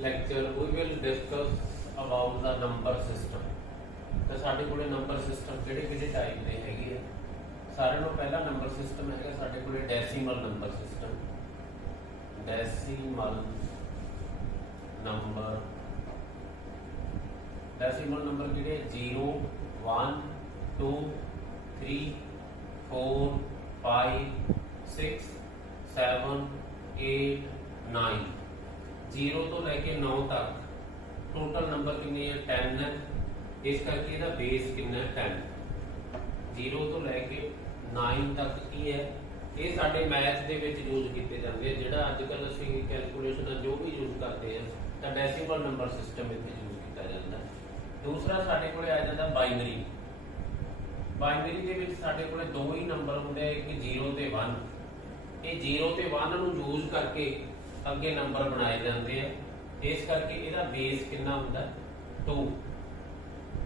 lecture we will discuss about the number system। तो साडे कोले नंबर सिस्टम किहड़े-किहड़े टाइप दे हैगे आ। सारे नालों पहला नंबर सिस्टम हैगा साडे कोले decimal number system. Decimal number किहड़े 0 1 2 3 4 5 6 7 8 9 0 तो लैके 9 तक टोटल नंबर कितने है 10 है। इस करके इहदा बेस कितना है 10। 0 तो लैके 9 तक की है ये साडे मैथ दे विच यूज कीते जांदे हैं। जिहड़ा अजकल असीं कैलकुलेशन जो भी यूज करते हैं तो डेसिमल नंबर सिस्टम इत्थे यूज किया जाता है। दूसरा साडे कोले आ जाता बाइनरी। बाइनरी दे विच साडे कोले दो ही नंबर हुंदे हैं, एक 0 ते 1। ये 0 ते 1 नूं यूज करके अगे नंबर बनाए जाते हैं। इस करके इहदा बेस कितना हुंदा 2।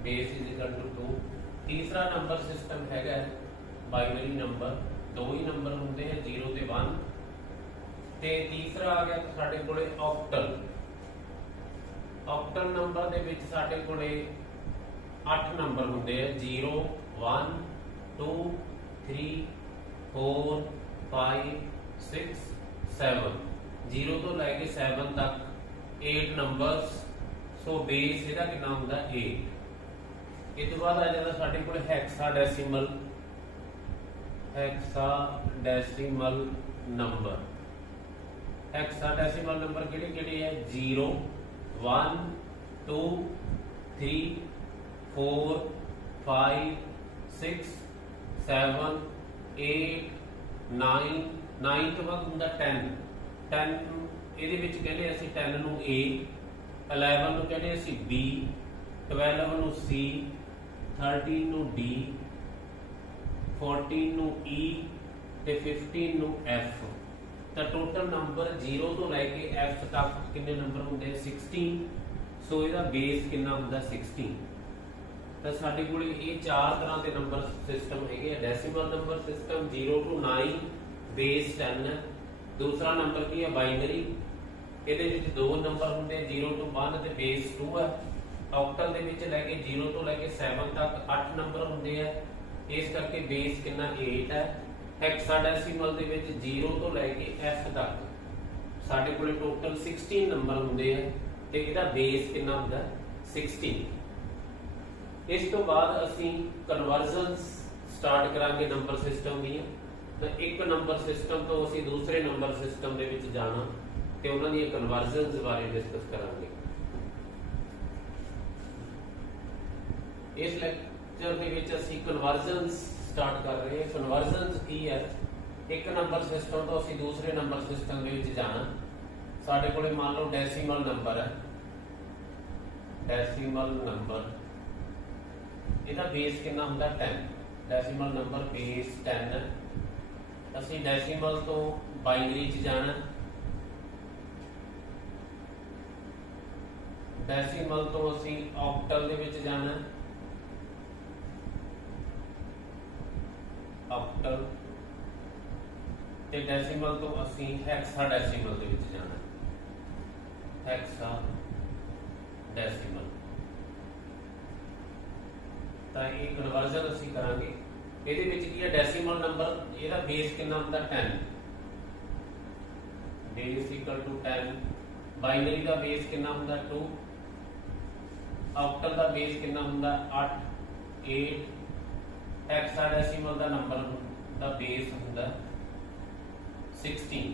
Base is equal to 2। तीसरा नंबर सिस्टम हैगा बाइनरी नंबर। दो ही नंबर होंगे हैं 0 ते 1। ते तीसरा आ गया साडे कोले ऑक्टल। ऑक्टल नंबर दे विच साडे कोले 8 नंबर होंगे हैं 0 1 2 3 4 5 6 7। 0 तो लैके 7 तक 8 नंबर्स। सो बेस इहदा कितना हुंदा 8। इस तो बाद आ जाता साडे कोल हेक्साडेसिमल नंबर। हेक्साडेसिमल नंबर किहड़े-किहड़े है 0 1 2 3 4 5 6 7 8 9 9 तो बाद हुंदा 10। 10 ਇਹਦੇ ਵਿੱਚ ਕਹਿੰਦੇ ਅਸੀਂ 10 ਨੂੰ A, 11 ਨੂੰ ਕਹਿੰਦੇ ਅਸੀਂ B, 12 ਨੂੰ C, 13 ਨੂੰ D, 14 ਨੂੰ E ਤੇ 15 ਨੂੰ F। ਤਾਂ ਟੋਟਲ ਨੰਬਰ 0 ਤੋਂ ਲੈ ਕੇ F ਤੱਕ ਕਿੰਨੇ ਨੰਬਰ ਹੁੰਦੇ 16। ਸੋ ਇਹਦਾ ਬੇਸ ਕਿੰਨਾ ਹੁੰਦਾ 16। ਤਾਂ ਸਾਡੇ ਕੋਲ ਇਹ ਚਾਰ ਤਰ੍ਹਾਂ ਦੇ ਨੰਬਰ ਸਿਸਟਮ ਹੈਗੇ ਆ। ਡੈਸੀਮਲ ਨੰਬਰ ਸਿਸਟਮ 0 ਤੋਂ 9 ਬੇਸ 10 ਹੈ। दूसरा नंबर की है बाइनरी। ਇਹਦੇ ਵਿੱਚ ਦੋ ਨੰਬਰ ਹੁੰਦੇ 0 ਤੋਂ 1 ਤੇ ਬੇਸ 2 ਹੈ। ऑक्टल ਦੇ ਵਿੱਚ ਲੈ ਕੇ 0 ਤੋਂ ਲੈ ਕੇ 7 ਤੱਕ 8 ਨੰਬਰ ਹੁੰਦੇ ਆ। ਇਸ ਕਰਕੇ ਬੇਸ ਕਿੰਨਾ 8 ਹੈ। ਹੈਕਸਾਡੈਸੀਮਲ ਦੇ ਵਿੱਚ 0 ਤੋਂ ਲੈ ਕੇ F ਤੱਕ ਸਾਡੇ ਕੋਲੇ ਟੋਟਲ 16 ਨੰਬਰ ਹੁੰਦੇ ਆ ਤੇ ਇਹਦਾ ਬੇਸ ਕਿੰਨਾ ਹੁੰਦਾ 16। ਇਸ ਤੋਂ ਬਾਅਦ ਅਸੀਂ ਕਨਵਰਜ਼ਨਸ ਸਟਾਰਟ ਕਰਾਂਗੇ ਨੰਬਰ ਸਿਸਟਮ ਦੀਆਂ। तो एक नंबर सिस्टम तो असीं दूसरे नंबर सिस्टम दे विच जाना ते उन्हां दी कन्वर्जन्स बारे डिस्कस करांगे। इस लेक्चर दे विच असीं कन्वर्जन्स स्टार्ट कर रहे हैं। कन्वर्जन्स की है एक नंबर सिस्टम तो असीं दूसरे नंबर सिस्टम दे विच जाना। साडे कोले मान लो डेसिमल नंबर है। डेसिमल नंबर इहदा बेस कितना हुंदा 10। डेसिमल नंबर बेस 10 है। ਅਸੀਂ ਡੈਸੀਮਲ ਤੋਂ ਬਾਈਨਰੀ ਚ ਜਾਣਾ। ਡੈਸੀਮਲ ਤੋਂ ਅਸੀਂ ਆਕਟਲ ਦੇ ਵਿੱਚ ਜਾਣਾ। ਆਕਟਲ ਤੇ ਡੈਸੀਮਲ ਤੋਂ ਅਸੀਂ ਹੈਕਸਾਡੈਸੀਮਲ ਦੇ ਵਿੱਚ ਜਾਣਾ। ਹੈਕਸਾਡੈਸੀਮਲ ਤਾਂ ਇਹ ਕਨਵਰਜ਼ਨ ਅਸੀਂ ਕਰਾਂਗੇ। ਇਹਦੇ ਵਿੱਚ ਕੀ ਹੈ ਡੈਸੀਮਲ ਨੰਬਰ ਇਹਦਾ ਬੇਸ ਕਿੰਨਾ ਹੁੰਦਾ 10। Base equal to 10। ਬਾਈਨਰੀ ਦਾ ਬੇਸ ਕਿੰਨਾ ਹੁੰਦਾ 2। ਆਕਟਲ ਦਾ ਬੇਸ ਕਿੰਨਾ ਹੁੰਦਾ 8 8। ਹੈਕਸਾਡੈਸੀਮਲ ਦਾ ਨੰਬਰ ਦਾ ਬੇਸ ਹੁੰਦਾ 16।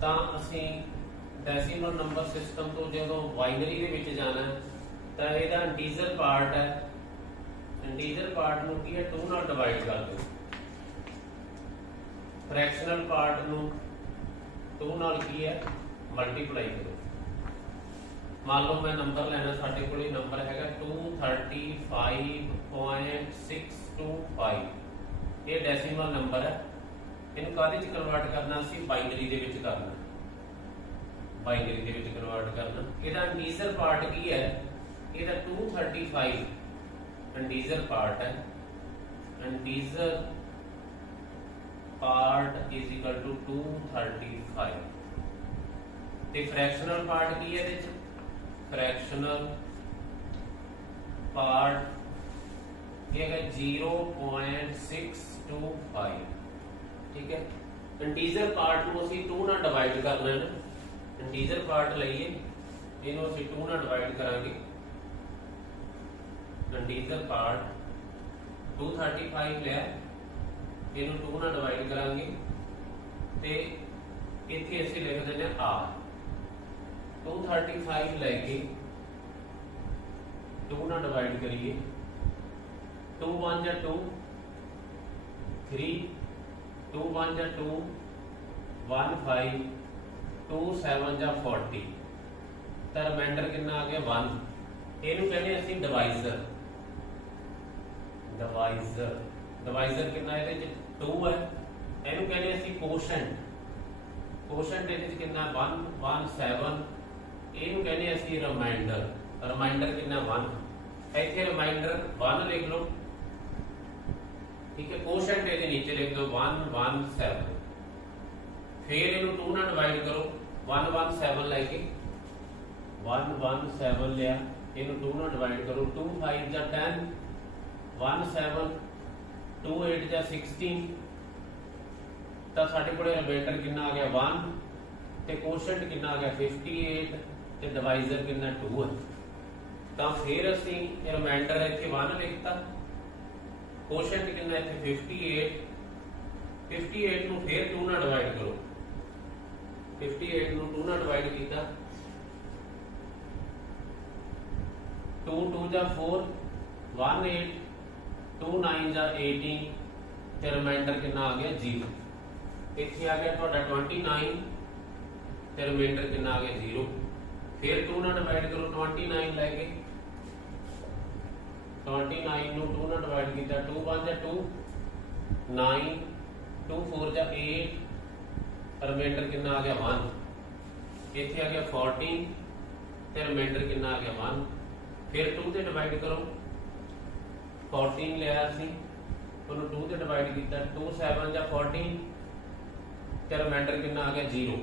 ਤਾਂ ਅਸੀਂ ਡੈਸੀਮਲ ਨੰਬਰ ਸਿਸਟਮ ਤੋਂ ਜਦੋਂ ਬਾਈਨਰੀ ਦੇ ਵਿੱਚ ਜਾਣਾ ਤਾਂ ਇਹਦਾ ਇੰਟੀਜਰ ਪਾਰਟ ਹੈ। इंटीजर पार्ट ਨੂੰ ਕੀ ਹੈ 2 ਨਾਲ ਡਿਵਾਈਡ ਕਰ ਦਿਓ। ਫ੍ਰੈਕਸ਼ਨਲ ਪਾਰਟ ਨੂੰ 2 ਨਾਲ ਕੀ ਹੈ ਮਲਟੀਪਲਾਈ ਕਰੋ। ਮੰਨ ਲਓ ਮੈਂ ਨੰਬਰ ਲੈਣਾ ਸਾਡੇ ਕੋਲੇ ਨੰਬਰ ਹੈਗਾ 235.625। ਇਹ ਡੈਸੀਮਲ ਨੰਬਰ ਹੈ। ਇਹਨੂੰ ਕਾਹਦੇ ਚ ਕਨਵਰਟ ਕਰਨਾ ਅਸੀਂ ਬਾਈਨਰੀ ਦੇ ਵਿੱਚ ਕਰਨਾ। ਬਾਈਨਰੀ ਦੇ ਵਿੱਚ ਕਨਵਰਟ ਕਰਨਾ। ਇਹਦਾ ਇੰਟੀਜਰ ਪਾਰਟ ਕੀ ਹੈ ਇਹਦਾ 235 इंटीजर पार्ट है। Integer part is equal to 235। ਤੇ ਫ੍ਰੈਕਸ਼ਨਲ ਪਾਰਟ ਕੀ ਹੈ ਇਹਦੇ ਚ? ਫ੍ਰੈਕਸ਼ਨਲ ਪਾर्ट ये है 0.625 ठीक है। इंटीजर पार्ट ਨੂੰ ਅਸੀਂ 2 ਨਾਲ ਡਿਵਾਈਡ ਕਰਨਾ ਹੈ ਨਾ। इंटीजर पार्ट ਲਈਏ ਇਹਨੂੰ ਅਸੀਂ 2 ਨਾਲ ਡਿਵਾਈਡ ਕਰਾਂਗੇ। इंटीजर पार्ट 235 ਲਿਆ ਇਹਨੂੰ 2 ਨਾਲ ਡਿਵਾਈਡ ਕਰਾਂਗੇ ਤੇ ਇੱਥੇ ਅਸੀਂ ਲਿਖ ਦਿੰਦੇ ਆ r 235 ਲੈ ਕੇ 2 ਨਾਲ ਡਿਵਾਈਡ ਕਰੀਏ 2 1 ਜਾਂ 2 3 2 1 ਜਾਂ 2 1 5 2 7 ਜਾਂ 40 ਤਾਂ ਰਿਮਾਈਂਡਰ ਕਿੰਨਾ ਆ ਗਿਆ 1। ਇਹਨੂੰ ਕਹਿੰਦੇ ਅਸੀਂ ਡਿਵਾਈਜ਼ਰ। ਡਿਵਾਈਜ਼ਰ ਕਿੰਨਾ ਇਹਦੇ ਚ 2 ਹੈ। ਇਹਨੂੰ ਕਹਿੰਦੇ ਅਸੀਂ ਕੋਸ਼ੈਂਟ। ਕੋਸ਼ੈਂਟ ਇਹਦੇ ਚ ਕਿੰਨਾ 1 1 7। ਇਹਨੂੰ ਕਹਿੰਦੇ ਅਸੀਂ ਰਿਮਾਈਂਡਰ। ਰਿਮਾਈਂਡਰ ਕਿੰਨਾ 1। ਇੱਥੇ रिमाइंडर 1 लिख लो ठीक है। कोशेंट ਇਹਦੇ नीचे लिख दो 1 1 7। फिर ਇਹਨੂੰ 2 ਨਾਲ डिवाइड करो 1 1 7 लेके 1 1 7 लिया ਇਹਨੂੰ 2 ਨਾਲ डिवाइड करो 2 5 ਜਾਂ 10 1 7 2 8 ਜਾਂ 16 ਤਾਂ ਸਾਡੇ ਕੋਲੇ ਰਿਮਾਈਂਡਰ ਕਿੰਨਾ ਆ ਗਿਆ 1 ਤੇ ਕੋਸ਼ੈਂਟ ਕਿੰਨਾ ਆ ਗਿਆ 58 ਤੇ ਡਿਵਾਈਜ਼ਰ ਕਿੰਨਾ 2 ਹੈ। ਤਾਂ ਫਿਰ ਅਸੀਂ ਰਿਮਾਈਂਡਰ ਇੱਥੇ 1 ਲਿਖਤਾ ਕੋਸ਼ੈਂਟ ਕਿੰਨਾ ਇੱਥੇ 58 ਨੂੰ ਫਿਰ 2 ਨਾਲ ਡਿਵਾਈਡ ਕਰੋ 58 ਨੂੰ 2 ਨਾਲ ਡਿਵਾਈਡ ਕੀਤਾ 2 2 ਜਾਂ 4 1 8 2 9 ਜਾਂ 18 ਤੇ ਰਿਮਾਈਂਡਰ ਕਿੰਨਾ ਆ ਗਿਆ 0। ਇੱਥੇ ਆ ਗਿਆ ਤੁਹਾਡਾ 29 ਤੇ ਰਿਮਾਈਂਡਰ ਕਿੰਨਾ ਆ ਗਿਆ 0। फिर 2 ਨਾਲ डिवाइड करो 29 लेके 29 ਨੂੰ 2 ਨਾਲ डिवाइड ਕੀਤਾ 2 1 ਜਾਂ 2 9 2 4 ਜਾਂ 8 रिमाइंडर कितना आ गया 1। ਇੱਥੇ ਆ ਗਿਆ 14 ਤੇ रिमाइंडर कितना आ गया 1। फिर 2 ਤੇ डिवाइड करो 14 ਲਿਆ ਸੀ ਉਹਨੂੰ 2 ਤੇ डिवाइड ਕੀਤਾ 2 7 ਜਾਂ 14 ਤੇ रिमाइंडर कितना आ गया 0।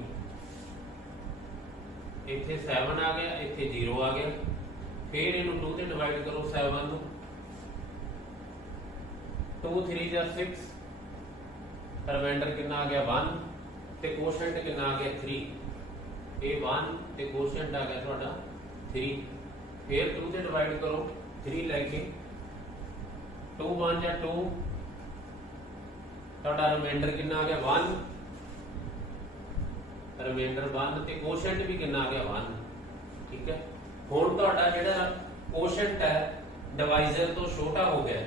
ਇੱਥੇ 7 ਆ ਗਿਆ ਇੱਥੇ 0 ਆ ਗਿਆ। फिर ਇਹਨੂੰ 2 ਤੇ ਡਿਵਾਈਡ ਕਰੋ 7 ਨੂੰ 2 3 ਜਾਂ 6 ਰਿਮਾਈਂਡਰ ਕਿੰਨਾ ਆ ਗਿਆ 1 ਤੇ ਕੋਸ਼ੈਂਟ ਕਿੰਨਾ ਆ ਗਿਆ 3। ਇਹ 1 ਤੇ ਕੋਸ਼ੈਂਟ ਆ ਗਿਆ ਤੁਹਾਡਾ 3। फिर 2 ਤੇ ਡਿਵਾਈਡ ਕਰੋ 3 ਲੈ ਕੇ 2 1 ਜਾਂ 2 ਤੁਹਾਡਾ ਰਿਮਾਈਂਡਰ ਕਿੰਨਾ ਆ ਗਿਆ 1 रिमाइंडर 1 ਤੇ ਕੋਸ਼ੈਂਟ ਵੀ ਕਿੰਨਾ ਆ ਗਿਆ 1 ਠੀਕ ਹੈ। ਹੁਣ ਤੁਹਾਡਾ ਜਿਹੜਾ ਕੋਸ਼ੈਂਟ ਹੈ ਡਿਵਾਈਜ਼ਰ ਤੋਂ ਛੋਟਾ ਹੋ ਗਿਆ।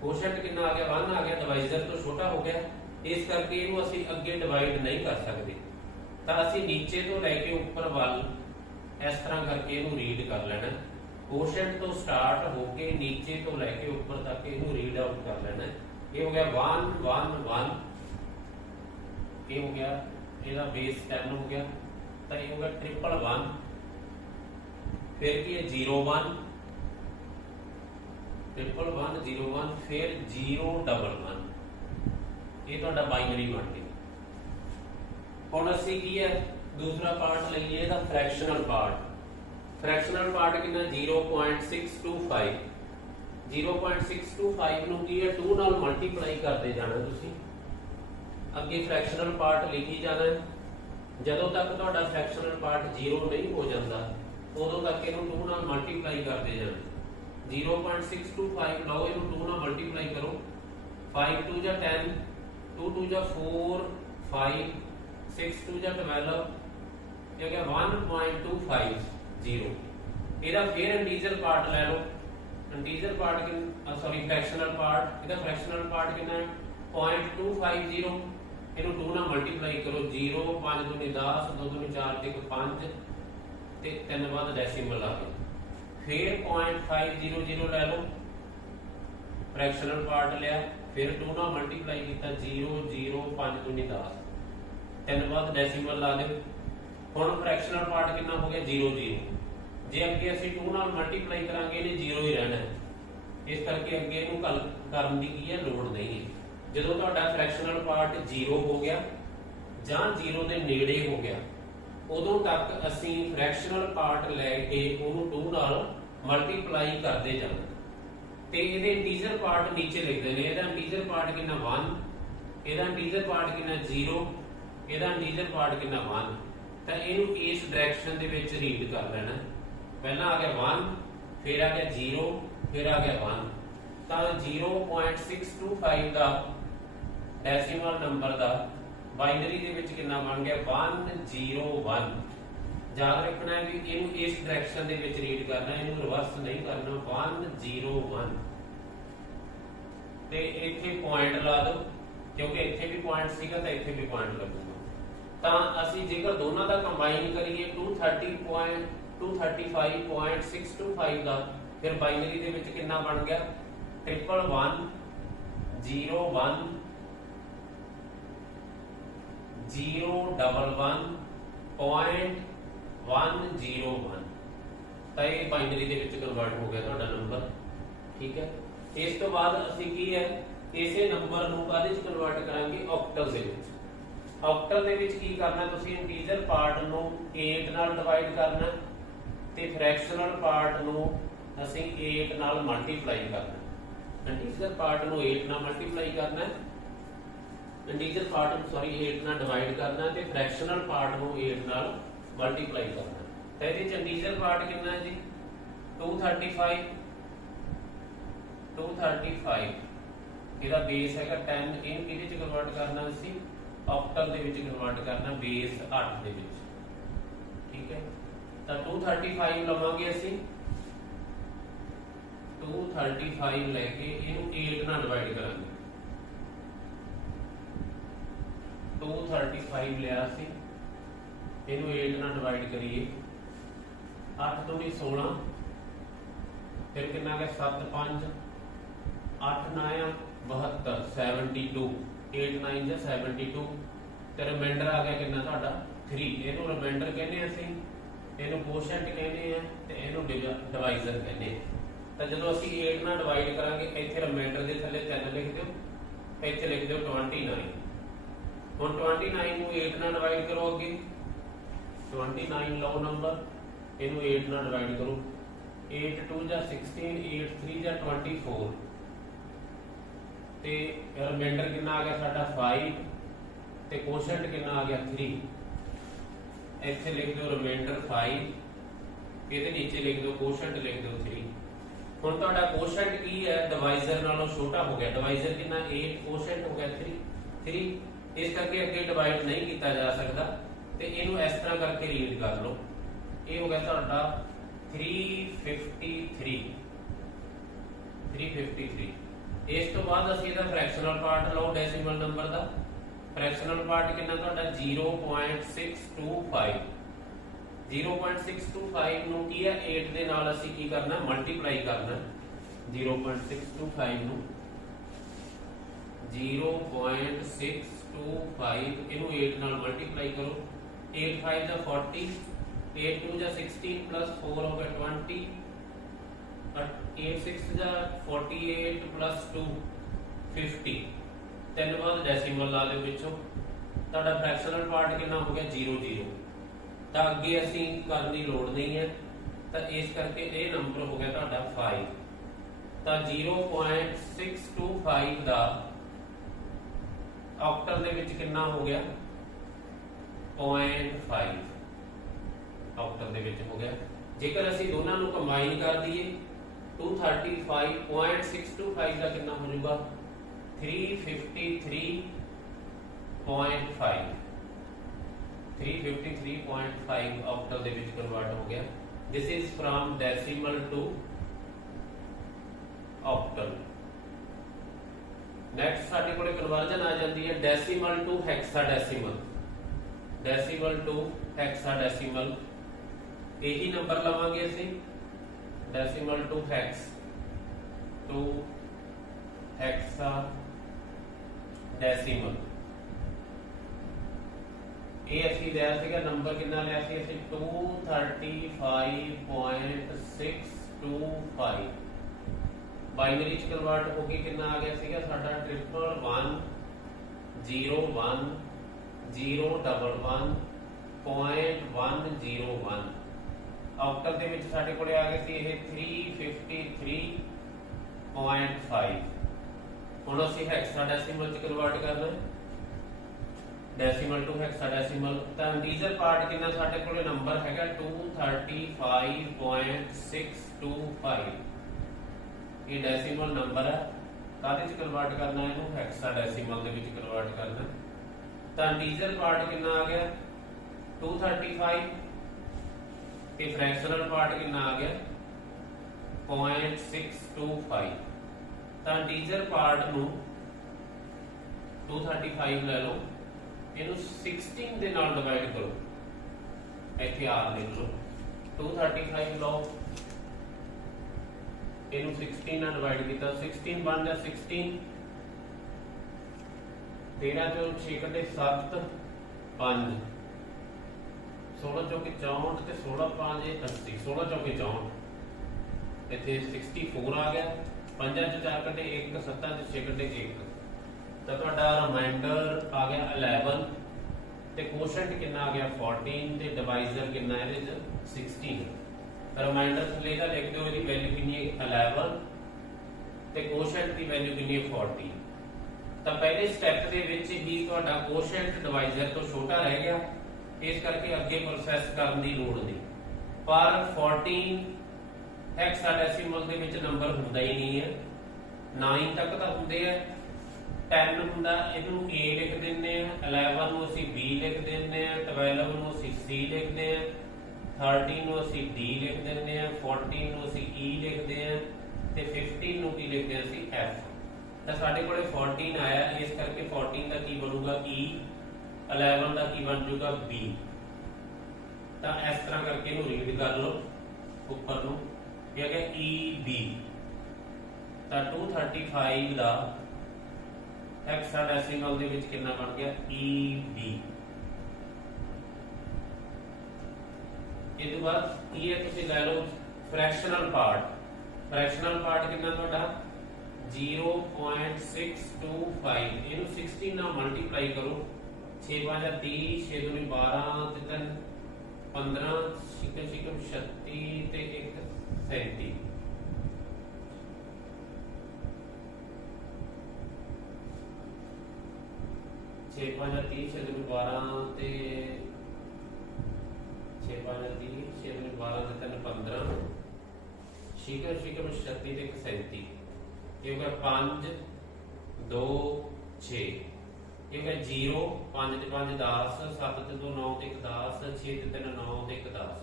ਕੋਸ਼ੈਂਟ ਕਿੰਨਾ ਆ ਗਿਆ 1 ਆ ਗਿਆ ਡਿਵਾਈਜ਼ਰ ਤੋਂ ਛੋਟਾ ਹੋ ਗਿਆ। ਇਸ ਕਰਕੇ ਇਹਨੂੰ ਅਸੀਂ ਅੱਗੇ ਡਿਵਾਈਡ ਨਹੀਂ ਕਰ ਸਕਦੇ ਤਾਂ ਅਸੀਂ ਨੀਚੇ ਤੋਂ ਲੈ ਕੇ ਉੱਪਰ ਵੱਲ ਇਸ ਤਰ੍ਹਾਂ ਕਰਕੇ ਇਹਨੂੰ ਰੀਡ ਕਰ ਲੈਣਾ। ਕੋਸ਼ੈਂਟ ਤੋਂ ਸਟਾਰਟ ਹੋ ਕੇ ਨੀਚੇ ਤੋਂ ਲੈ ਕੇ ਉੱਪਰ ਤੱਕ ਇਹਨੂੰ ਰੀਡ ਆਊਟ ਕਰ ਲੈਣਾ। ਇਹ ਹੋ ਗਿਆ 1 1 1 ਇਹ ਹੋ ਗਿਆ ਇਹਦਾ बेस 10 हो गया तो ये होगा 1 1 फिर की है 0 1 1 1 0 1 फिर 0 1 1 ये तो बाइनरी बन गया। हुण असीं की है दूसरा पार्ट लईए दा फ्रैक्शनल पार्ट। फ्रैक्शनल पार्ट कितना 0.625 0.625 ਨੂੰ ਕੀ ਹੈ 2 ਨਾਲ ਮਲਟੀਪਲਾਈ ਕਰਦੇ ਜਾਣਾ ਤੁਸੀਂ ਅੱਗੇ फ्रैक्शनल पार्ट लिखी जाना है। ਜਦੋਂ तक ਤੁਹਾਡਾ फ्रैक्शनल पार्ट 0 नहीं हो जाता ਉਦੋਂ तक ਇਹਨੂੰ 2 ਨਾਲ ਮਲਟੀਪਲਾਈ ਕਰਦੇ ਜਾਣਾ। 0.625 ਲਓ ਇਹਨੂੰ 2 ਨਾਲ ਮਲਟੀਪਲਾਈ ਕਰੋ 5 2 ਜਾਂ 10 2 2 ਜਾਂ 4 5 6 2 ਜਾਂ 12 ਇਹ ਹੋ ਗਿਆ 1.250। ਇਹਦਾ ਫਿਰ ਇੰਟੀਜਰ ਪਾर्ट ਲੈ ਲਓ। ਇੰਟੀਜਰ ਪਾर्ट ਸੌਰੀ फ्रैक्शनल पार्ट ਇਹਦਾ फ्रैक्शनल पार्ट कितना है 0.250 ਇਹਨੂੰ 2 ਨਾਲ ਮਲਟੀਪਲਾਈ ਕਰੋ 0 5 2 10 2 2 4 ਤੇ 5 ਤੇ 3 ਬਾਅਦ ਡੈਸੀਮਲ ਆ ਗਿਆ। फिर 0.500 ਲੈ ਲਓ फ्रैक्शनल पार्ट लिया फिर 2 ਨਾਲ ਮਲਟੀਪਲਾਈ ਕੀਤਾ 0 0 5 2 10 3 ਬਾਅਦ ਡੈਸੀਮਲ ਲਾ ਦਿਓ। ਹੁਣ फ्रैक्शनल पार्ट कितना हो गया 0 0। ਜੇ ਅੱਗੇ ਅਸੀਂ 2 ਨਾਲ ਮਲਟੀਪਲਾਈ ਕਰਾਂਗੇ ਇਹਨੇ 0 ਹੀ ਰਹਿਣਾ ਹੈ। ਇਸ ਕਰਕੇ ਅੱਗੇ ਇਹਨੂੰ ਕਰਨ ਦੀ ਕੀ ਹੈ ਲੋੜ ਨਹੀਂ ਹੈ। ਜਦੋਂ ਤੁਹਾਡਾ फ्रैक्शनल पार्ट 0 हो गया ਜਾਂ 0 ਦੇ ਨੇੜੇ ਹੋ ਗਿਆ ਉਦੋਂ ਤੱਕ ਅਸੀਂ ਫ੍ਰੈਕਸ਼ਨਲ ਪਾਰਟ ਲੈ ਕੇ ਉਹਨੂੰ 2 ਨਾਲ ਮਲਟੀਪਲਾਈ ਕਰਦੇ ਜਾਣਾ ਤੇ ਇਹਦੇ ਇੰਟੀਜਰ ਪਾਰਟ ਨੀਚੇ ਲਿਖਦੇ ਨੇ। ਇਹਦਾ ਇੰਟੀਜਰ ਪਾਰਟ ਕਿੰਨਾ 1, ਇਹਦਾ ਇੰਟੀਜਰ ਪਾਰਟ ਕਿੰਨਾ 0, ਇਹਦਾ ਇੰਟੀਜਰ ਪਾਰਟ ਕਿੰਨਾ 1। ਤਾਂ ਇਹਨੂੰ ਇਸ ਡਾਇਰੈਕਸ਼ਨ ਦੇ ਵਿੱਚ ਰੀਡ ਕਰ ਲੈਣਾ। ਪਹਿਲਾਂ ਆ ਗਿਆ 1, ਫਿਰ ਆ ਗਿਆ 0, ਫਿਰ ਆ ਗਿਆ 1। ਤਾਂ 0.625 ਦਾ ਡੈਸੀਮਲ ਨੰਬਰ ਦਾ ਬਾਈਨਰੀ ਦੇ ਵਿੱਚ ਕਿੰਨਾ ਬਣ ਗਿਆ 101। ਯਾਦ ਰੱਖਣਾ ਹੈ ਵੀ ਇਹਨੂੰ ਇਸ ਡਾਇਰੈਕਸ਼ਨ ਦੇ ਵਿੱਚ ਰੀਡ ਕਰਨਾ, ਇਹਨੂੰ ਰਿਵਰਸ ਨਹੀਂ ਕਰਨਾ। 101 ਤੇ ਇੱਥੇ ਪੁਆਇੰਟ ਲਾ ਦਿਓ ਕਿਉਂਕਿ ਇੱਥੇ ਵੀ ਪੁਆਇੰਟ ਸੀਗਾ ਤਾਂ ਇੱਥੇ ਵੀ ਪੁਆਇੰਟ ਲੱਗੂਗਾ। ਤਾਂ ਅਸੀਂ ਜੇਕਰ ਦੋਨਾਂ ਦਾ ਕੰਬਾਈਨ ਕਰੀਏ 235.625 ਦਾ ਫਿਰ ਬਾਈਨਰੀ ਦੇ ਵਿੱਚ ਕਿੰਨਾ ਬਣ ਗਿਆ 111 01 011.101। ਤਾਂ ਇਹ ਬਾਈਨਰੀ ਦੇ ਵਿੱਚ ਕਨਵਰਟ ਹੋ ਗਿਆ ਤੁਹਾਡਾ ਨੰਬਰ। ਠੀਕ ਹੈ, ਇਸ ਤੋਂ ਬਾਅਦ ਅਸੀਂ ਕੀ ਹੈ ਇਸੇ ਨੰਬਰ ਨੂੰ ਕਾਹਦੇ ਚ ਕਨਵਰਟ ਕਰਾਂਗੇ ਆਕਟਲ ਦੇ ਵਿੱਚ। ਆਕਟਲ ਦੇ ਵਿੱਚ ਕੀ ਕਰਨਾ ਤੁਸੀਂ ਇੰਟੀਜਰ ਪਾਰਟ ਨੂੰ 8 ਨਾਲ ਡਿਵਾਈਡ ਕਰਨਾ ਤੇ ਫ੍ਰੈਕਸ਼ਨਲ ਪਾਰਟ ਨੂੰ ਅਸੀਂ 8 ਨਾਲ ਮਲਟੀਪਲਾਈ ਕਰਨਾ। ਇੰਟੀਜਰ ਪਾਰਟ ਨੂੰ 8 ਨਾਲ ਮਲਟੀਪਲਾਈ ਕਰਨਾ, ਇੰਟੀਜਰ ਪਾਰਟ ਨੂੰ 8 ਨਾਲ ਡਿਵਾਈਡ ਕਰਨਾ ਤੇ ਫ੍ਰੈਕਸ਼ਨਲ ਪਾਰਟ ਨੂੰ 8 ਨਾਲ ਮਲਟੀਪਲਾਈ ਕਰਨਾ। ਤਾਂ ਇਹਦੇ ਚ ਇੰਟੀਜਰ ਪਾਰਟ ਕਿੰਨਾ ਹੈ ਜੀ 235 ਇਹਦਾ ਬੇਸ ਹੈਗਾ 10। ਇਹਨੂੰ ਕਿਹਦੇ ਚ ਕਨਵਰਟ ਕਰਨਾ ਅਸੀਂ ਆਕਟਲ ਦੇ ਵਿੱਚ ਕਨਵਰਟ ਕਰਨਾ ਬੇਸ 8 ਦੇ ਵਿੱਚ। ਠੀਕ ਹੈ, ਤਾਂ 235 ਲਵਾਂਗੇ ਅਸੀਂ 235 ਲੈ ਕੇ ਇਹਨੂੰ 8 ਨਾਲ ਡਿਵਾਈਡ ਕਰਾਂਗੇ। 235 ਲਿਆ ਸੀ ਇਹਨੂੰ 8 ਨਾਲ ਡਿਵਾਈਡ ਕਰੀਏ 8 ਦੂਣੀ 16 ਫਿਰ ਕਿੰਨਾ ਆ ਗਿਆ 7 5 8 9 72 72 8 9 ਜਾਂ 72 ਤੇ ਰਿਮਾਈਂਡਰ ਆ ਗਿਆ ਕਿੰਨਾ ਤੁਹਾਡਾ 3। ਇਹਨੂੰ ਰਿਮਾਈਂਡਰ ਕਹਿੰਦੇ ਅਸੀਂ, ਇਹਨੂੰ ਕੋਸ਼ੈਂਟ ਕਹਿੰਦੇ ਆ ਤੇ ਇਹਨੂੰ ਡਿਵਾਈਜ਼ਰ ਕਹਿੰਦੇ ਆ। ਤਾਂ ਜਦੋਂ ਅਸੀਂ 8 ਨਾਲ ਡਿਵਾਈਡ ਕਰਾਂਗੇ ਇੱਥੇ ਰਿਮਾਈਂਡਰ ਦੇ ਥੱਲੇ 3 ਲਿਖ ਦਿਓ, ਇੱਥੇ ਲਿਖ ਦਿਓ 29। ਹੁਣ 29 ਨੂੰ 8 ਨਾਲ ਡਿਵਾਈਡ ਕਰੋ, ਅੱਗੇ 29 ਲਓ ਨੰਬਰ, ਇਹਨੂੰ 8 ਨਾਲ ਡਿਵਾਈਡ ਕਰੋ। 8 2 ਜਾਂ 16, 8 3 ਜਾਂ 24 ਤੇ ਰਿਮਾਈਂਡਰ ਕਿੰਨਾ ਆ ਗਿਆ ਸਾਡਾ 5 ਤੇ ਕੋਸ਼ੈਂਟ ਕਿੰਨਾ ਆ ਗਿਆ 3। ਇੱਥੇ ਲਿਖ ਦਿਓ ਰਿਮਾਈਂਡਰ 5, ਇਹਦੇ ਨੀਚੇ ਲਿਖ ਦਿਓ ਕੋਸ਼ੈਂਟ ਲਿਖ ਦਿਓ 3। ਹੁਣ ਤੁਹਾਡਾ ਕੋਸ਼ੈਂਟ ਕੀ ਹੈ ਡਿਵਾਈਜ਼ਰ ਨਾਲੋਂ ਛੋਟਾ ਹੋ ਗਿਆ। ਡਿਵਾਈਜ਼ਰ ਕਿੰਨਾ 8, ਕੋਸ਼ੈਂਟ ਹੋ ਗਿਆ 3। ਇਸ ਕਰਕੇ ਅੱਗੇ ਡਿਵਾਈਡ ਨਹੀਂ ਕੀਤਾ ਜਾ ਸਕਦਾ ਤੇ ਇਹਨੂੰ ਇਸ ਤਰ੍ਹਾਂ ਕਰਕੇ ਰੀਡ ਕਰ ਲਓ। ਇਹ ਹੋ ਗਿਆ ਤੁਹਾਡਾ 353। ਇਸ ਤੋਂ ਬਾਅਦ ਅਸੀਂ ਇਹਦਾ ਫ੍ਰੈਕਸ਼ਨਲ ਪਾਰਟ ਲਓ ਡੈਸੀਮਲ ਨੰਬਰ ਦਾ। ਫ੍ਰੈਕਸ਼ਨਲ ਪਾਰਟ ਕਿੰਨਾ ਤੁਹਾਡਾ 0.625। 0.625 ਨੂੰ ਕੀ ਹੈ 8 ਦੇ ਨਾਲ ਅਸੀਂ ਕੀ ਕਰਨਾ ਮਲਟੀਪਲਾਈ ਕਰਨਾ। 0.625 ਨੂੰ 0.625 ਇਹਨੂੰ 8 ਨਾਲ ਮਲਟੀਪਲਾਈ ਕਰੋ। 8 5 ਦਾ 40, 8 2 ਜਾਂ 16 plus 4 ਹੋ ਗਿਆ 20, 8 6 ਜਾਂ 48 plus 2 50। ਤਿੰਨ ਬਾਅਦ ਡੈਸੀਮਲ ਲਾ ਲਿਓ ਵਿੱਚੋਂ। ਤੁਹਾਡਾ ਫ੍ਰੈਕਸ਼ਨਲ ਪਾਰਟ ਕਿੰਨਾ ਹੋ ਗਿਆ 00। ਤਾਂ ਅੱਗੇ ਅਸੀਂ ਕਰਨ ਦੀ ਲੋੜ ਨਹੀਂ ਹੈ, ਤਾਂ ਇਸ ਕਰਕੇ ਇਹ ਨੰਬਰ ਹੋ ਗਿਆ ਤੁਹਾਡਾ 5। ਤਾਂ 0.625 ਦਾ ਆਕਟਲ ਦੇ ਵਿੱਚ ਕਿੰਨਾ ਹੋ ਗਿਆ 0.5 ਆਕਟਲ ਦੇ ਵਿੱਚ ਹੋ ਗਿਆ। ਜੇਕਰ ਅਸੀਂ ਦੋਨਾਂ ਨੂੰ ਕੰਬਾਈਨ ਕਰ ਦਈਏ 235.625 ਦਾ ਕਿੰਨਾ ਹੋ ਜਾਊਗਾ 353.5। 353.5 ਆਕਟਲ ਦੇ ਵਿੱਚ ਕਨਵਰਟ ਹੋ ਗਿਆ। This is from decimal to octal. Next ਸਾਡੇ ਕੋਲੇ ਕਨਵਰਜਨ ਆ ਜਾਂਦੀ ਹੈ decimal to hexadecimal. Decimal to hexadecimal ਇਹੀ ਨੰਬਰ ਲਵਾਂਗੇ ਅਸੀਂ decimal to hex to hexadecimal. ਇਹ ਅਸੀਂ ਲਿਆ ਸੀਗਾ ਨੰਬਰ ਕਿੰਨਾ ਲਿਆ ਸੀ ਅਸੀਂ 235.625। ਬਾਈਨਰੀ ਚ ਕਨਵਰਟ ਹੋ ਕੇ ਕਿੰਨਾ ਆ ਗਿਆ ਸੀਗਾ ਸਾਡਾ 111 01 011 0.101 ਆਕਟਲ ਦੇ ਵਿੱਚ ਸਾਡੇ ਕੋਲੇ ਆ ਗਿਆ ਸੀ ਇਹ 353.5 ਹੁਣ ਅਸੀਂ ਹੈਕਸਾਡੈਸੀਮਲ ਚ ਕਨਵਰਟ ਕਰਨਾ ਹੈ ਡੈਸੀਮਲ ਟੂ ਹੈਕਸਾਡੈਸੀਮਲ ਤਾਂ ਇੰਟੀਜਰ ਪਾਰਟ ਕਿੰਨਾ ਸਾਡੇ ਕੋਲੇ ਨੰਬਰ ਹੈਗਾ 235.625 ਇਹ ਡੈਸੀਮਲ ਨੰਬਰ ਹੈ ਕਾਹਦੇ ਚ ਕਨਵਰਟ ਕਰਨਾ ਇਹਨੂੰ ਹੈਕਸਾਡੈਸੀਮਲ ਦੇ ਵਿੱਚ ਕਨਵਰਟ ਕਰਨਾ ਤਾਂ ਇੰਟੀਜਰ ਪਾਰਟ ਕਿੰਨਾ ਆ ਗਿਆ 235 ਤੇ ਫ੍ਰੈਕਸ਼ਨਲ ਪਾਰਟ ਕਿੰਨਾ ਆ ਗਿਆ 0.625 ਤਾਂ ਇੰਟੀਜਰ ਪਾਰਟ ਨੂੰ 235 ਲੈ ਲਓ ਇਹਨੂੰ 16 ਦੇ ਨਾਲ ਡਿਵਾਈਡ ਕਰੋ ਇੱਥੇ r ਲਿਖ ਲਓ 235 ਲਓ ਇਹਨੂੰ 16 ਨਾਲ ਡਿਵਾਈਡ ਕੀਤਾ 16 ਬਣ ਗਿਆ 16 13 ਚੋਂ 6 ਕੱਢੇ 7 5 16 ਚੌਕੇ 64 ਤੇ 16 5 80 16 ਚੌਕੇ 64 ਇੱਥੇ 64 ਆ ਗਿਆ 5 ਚੋਂ 4 ਕੱਢੇ 1 7 ਚੋਂ 6 ਕੱਢੇ 1 ਤਾਂ ਤੁਹਾਡਾ ਰਿਮਾਈਂਡਰ ਆ ਗਿਆ 11 ਤੇ ਕੋਸ਼ੈਂਟ ਕਿੰਨਾ ਆ ਗਿਆ 14 ਤੇ ਡਿਵਾਈਜ਼ਰ ਕਿੰਨਾ ਇਹਦੇ ਚ 16 ਰਿਮਾਈਂਡਰ ਥੱਲੇ ਦਾ ਲਿਖ ਦਿਓ ਇਹਦੀ ਵੈਲਿਊ ਕਿੰਨੀ ਹੈ 11 ਤੇ ਕੋਸ਼ੈਂਟ ਦੀ ਵੈਲਿਊ ਕਿੰਨੀ ਹੈ 14 ਤਾਂ ਪਹਿਲੇ ਸਟੈਪ ਦੇ ਵਿੱਚ ਹੀ ਤੁਹਾਡਾ ਕੋਸ਼ੈਂਟ ਡਿਵਾਈਜ਼ਰ ਤੋਂ ਛੋਟਾ ਰਹਿ ਗਿਆ ਇਸ ਕਰਕੇ ਅੱਗੇ ਪ੍ਰੋਸੈਸ ਕਰਨ ਦੀ ਲੋੜ ਨਹੀਂ ਪਰ 14 ਹੈਕਸਾਡੈਸੀਮਲ ਦੇ ਵਿੱਚ ਨੰਬਰ ਹੁੰਦਾ ਹੀ ਨਹੀਂ ਹੈ 9 ਤੱਕ ਤਾਂ ਹੁੰਦੇ ਆ 10 ਹੁੰਦਾ ਇਹਨੂੰ A ਲਿਖ ਦਿੰਦੇ ਆ 11 ਨੂੰ ਅਸੀਂ B ਲਿਖ ਦਿੰਦੇ ਆ 12 ਨੂੰ ਅਸੀਂ C ਲਿਖਦੇ ਆ 13 ਨੂੰ ਅਸੀਂ D ਲਿਖ ਦਿੰਦੇ ਆ 14 ਨੂੰ ਅਸੀਂ E ਲਿਖਦੇ ਆ ਤੇ 15 ਨੂੰ ਕੀ ਲਿਖਦੇ ਆ ਅਸੀਂ F ਤਾਂ ਸਾਡੇ ਕੋਲੇ 14 ਆਇਆ ਇਸ ਕਰਕੇ 14 ਦਾ ਕੀ ਬਣੂਗਾ E 11 ਦਾ ਕੀ ਬਣ ਜਾਊਗਾ B ਤਾਂ ਇਸ ਤਰ੍ਹਾਂ ਕਰਕੇ ਇਹਨੂੰ ਰੀਡ ਕਰ ਲਓ ਉੱਪਰ ਨੂੰ ਇਹ ਹੈਗਾ EB ਤਾਂ 235 ਦਾ ਹੈਕਸਾਡੈਸੀਮਲ ਦੇ ਵਿੱਚ ਕਿੰਨਾ ਬਣ ਗਿਆ EB ਇਹ ਤੋਂ ਬਾਅਦ ਇਹ ਤੁਸੀਂ ਲੈ ਲਓ ਫ੍ਰੈਕਸ਼ਨਲ ਪਾਰਟ ਕਿੰਨਾ ਤੁਹਾਡਾ 0.625 ਇਹਨੂੰ 16 ਨਾਲ ਮਲਟੀਪਲਾਈ ਕਰੋ 6 5 30 6 2 12 ਤੇ 3 15 6 6 36 ਤੇ 1 37 6 5 30 6 2 12 ਤੇ 6 5 30 6 2 12 ਤੇ 3 15 6 36 ਤੇ 1 37 ਇਹ ਹੋਗਾ 5 2 6 ਇਹ ਹੋਗਾ 0 5 ਤੇ 5 10 7 ਤੇ 2 9 ਤੇ 1 10 6 ਤੇ 3 9 ਤੇ 1 10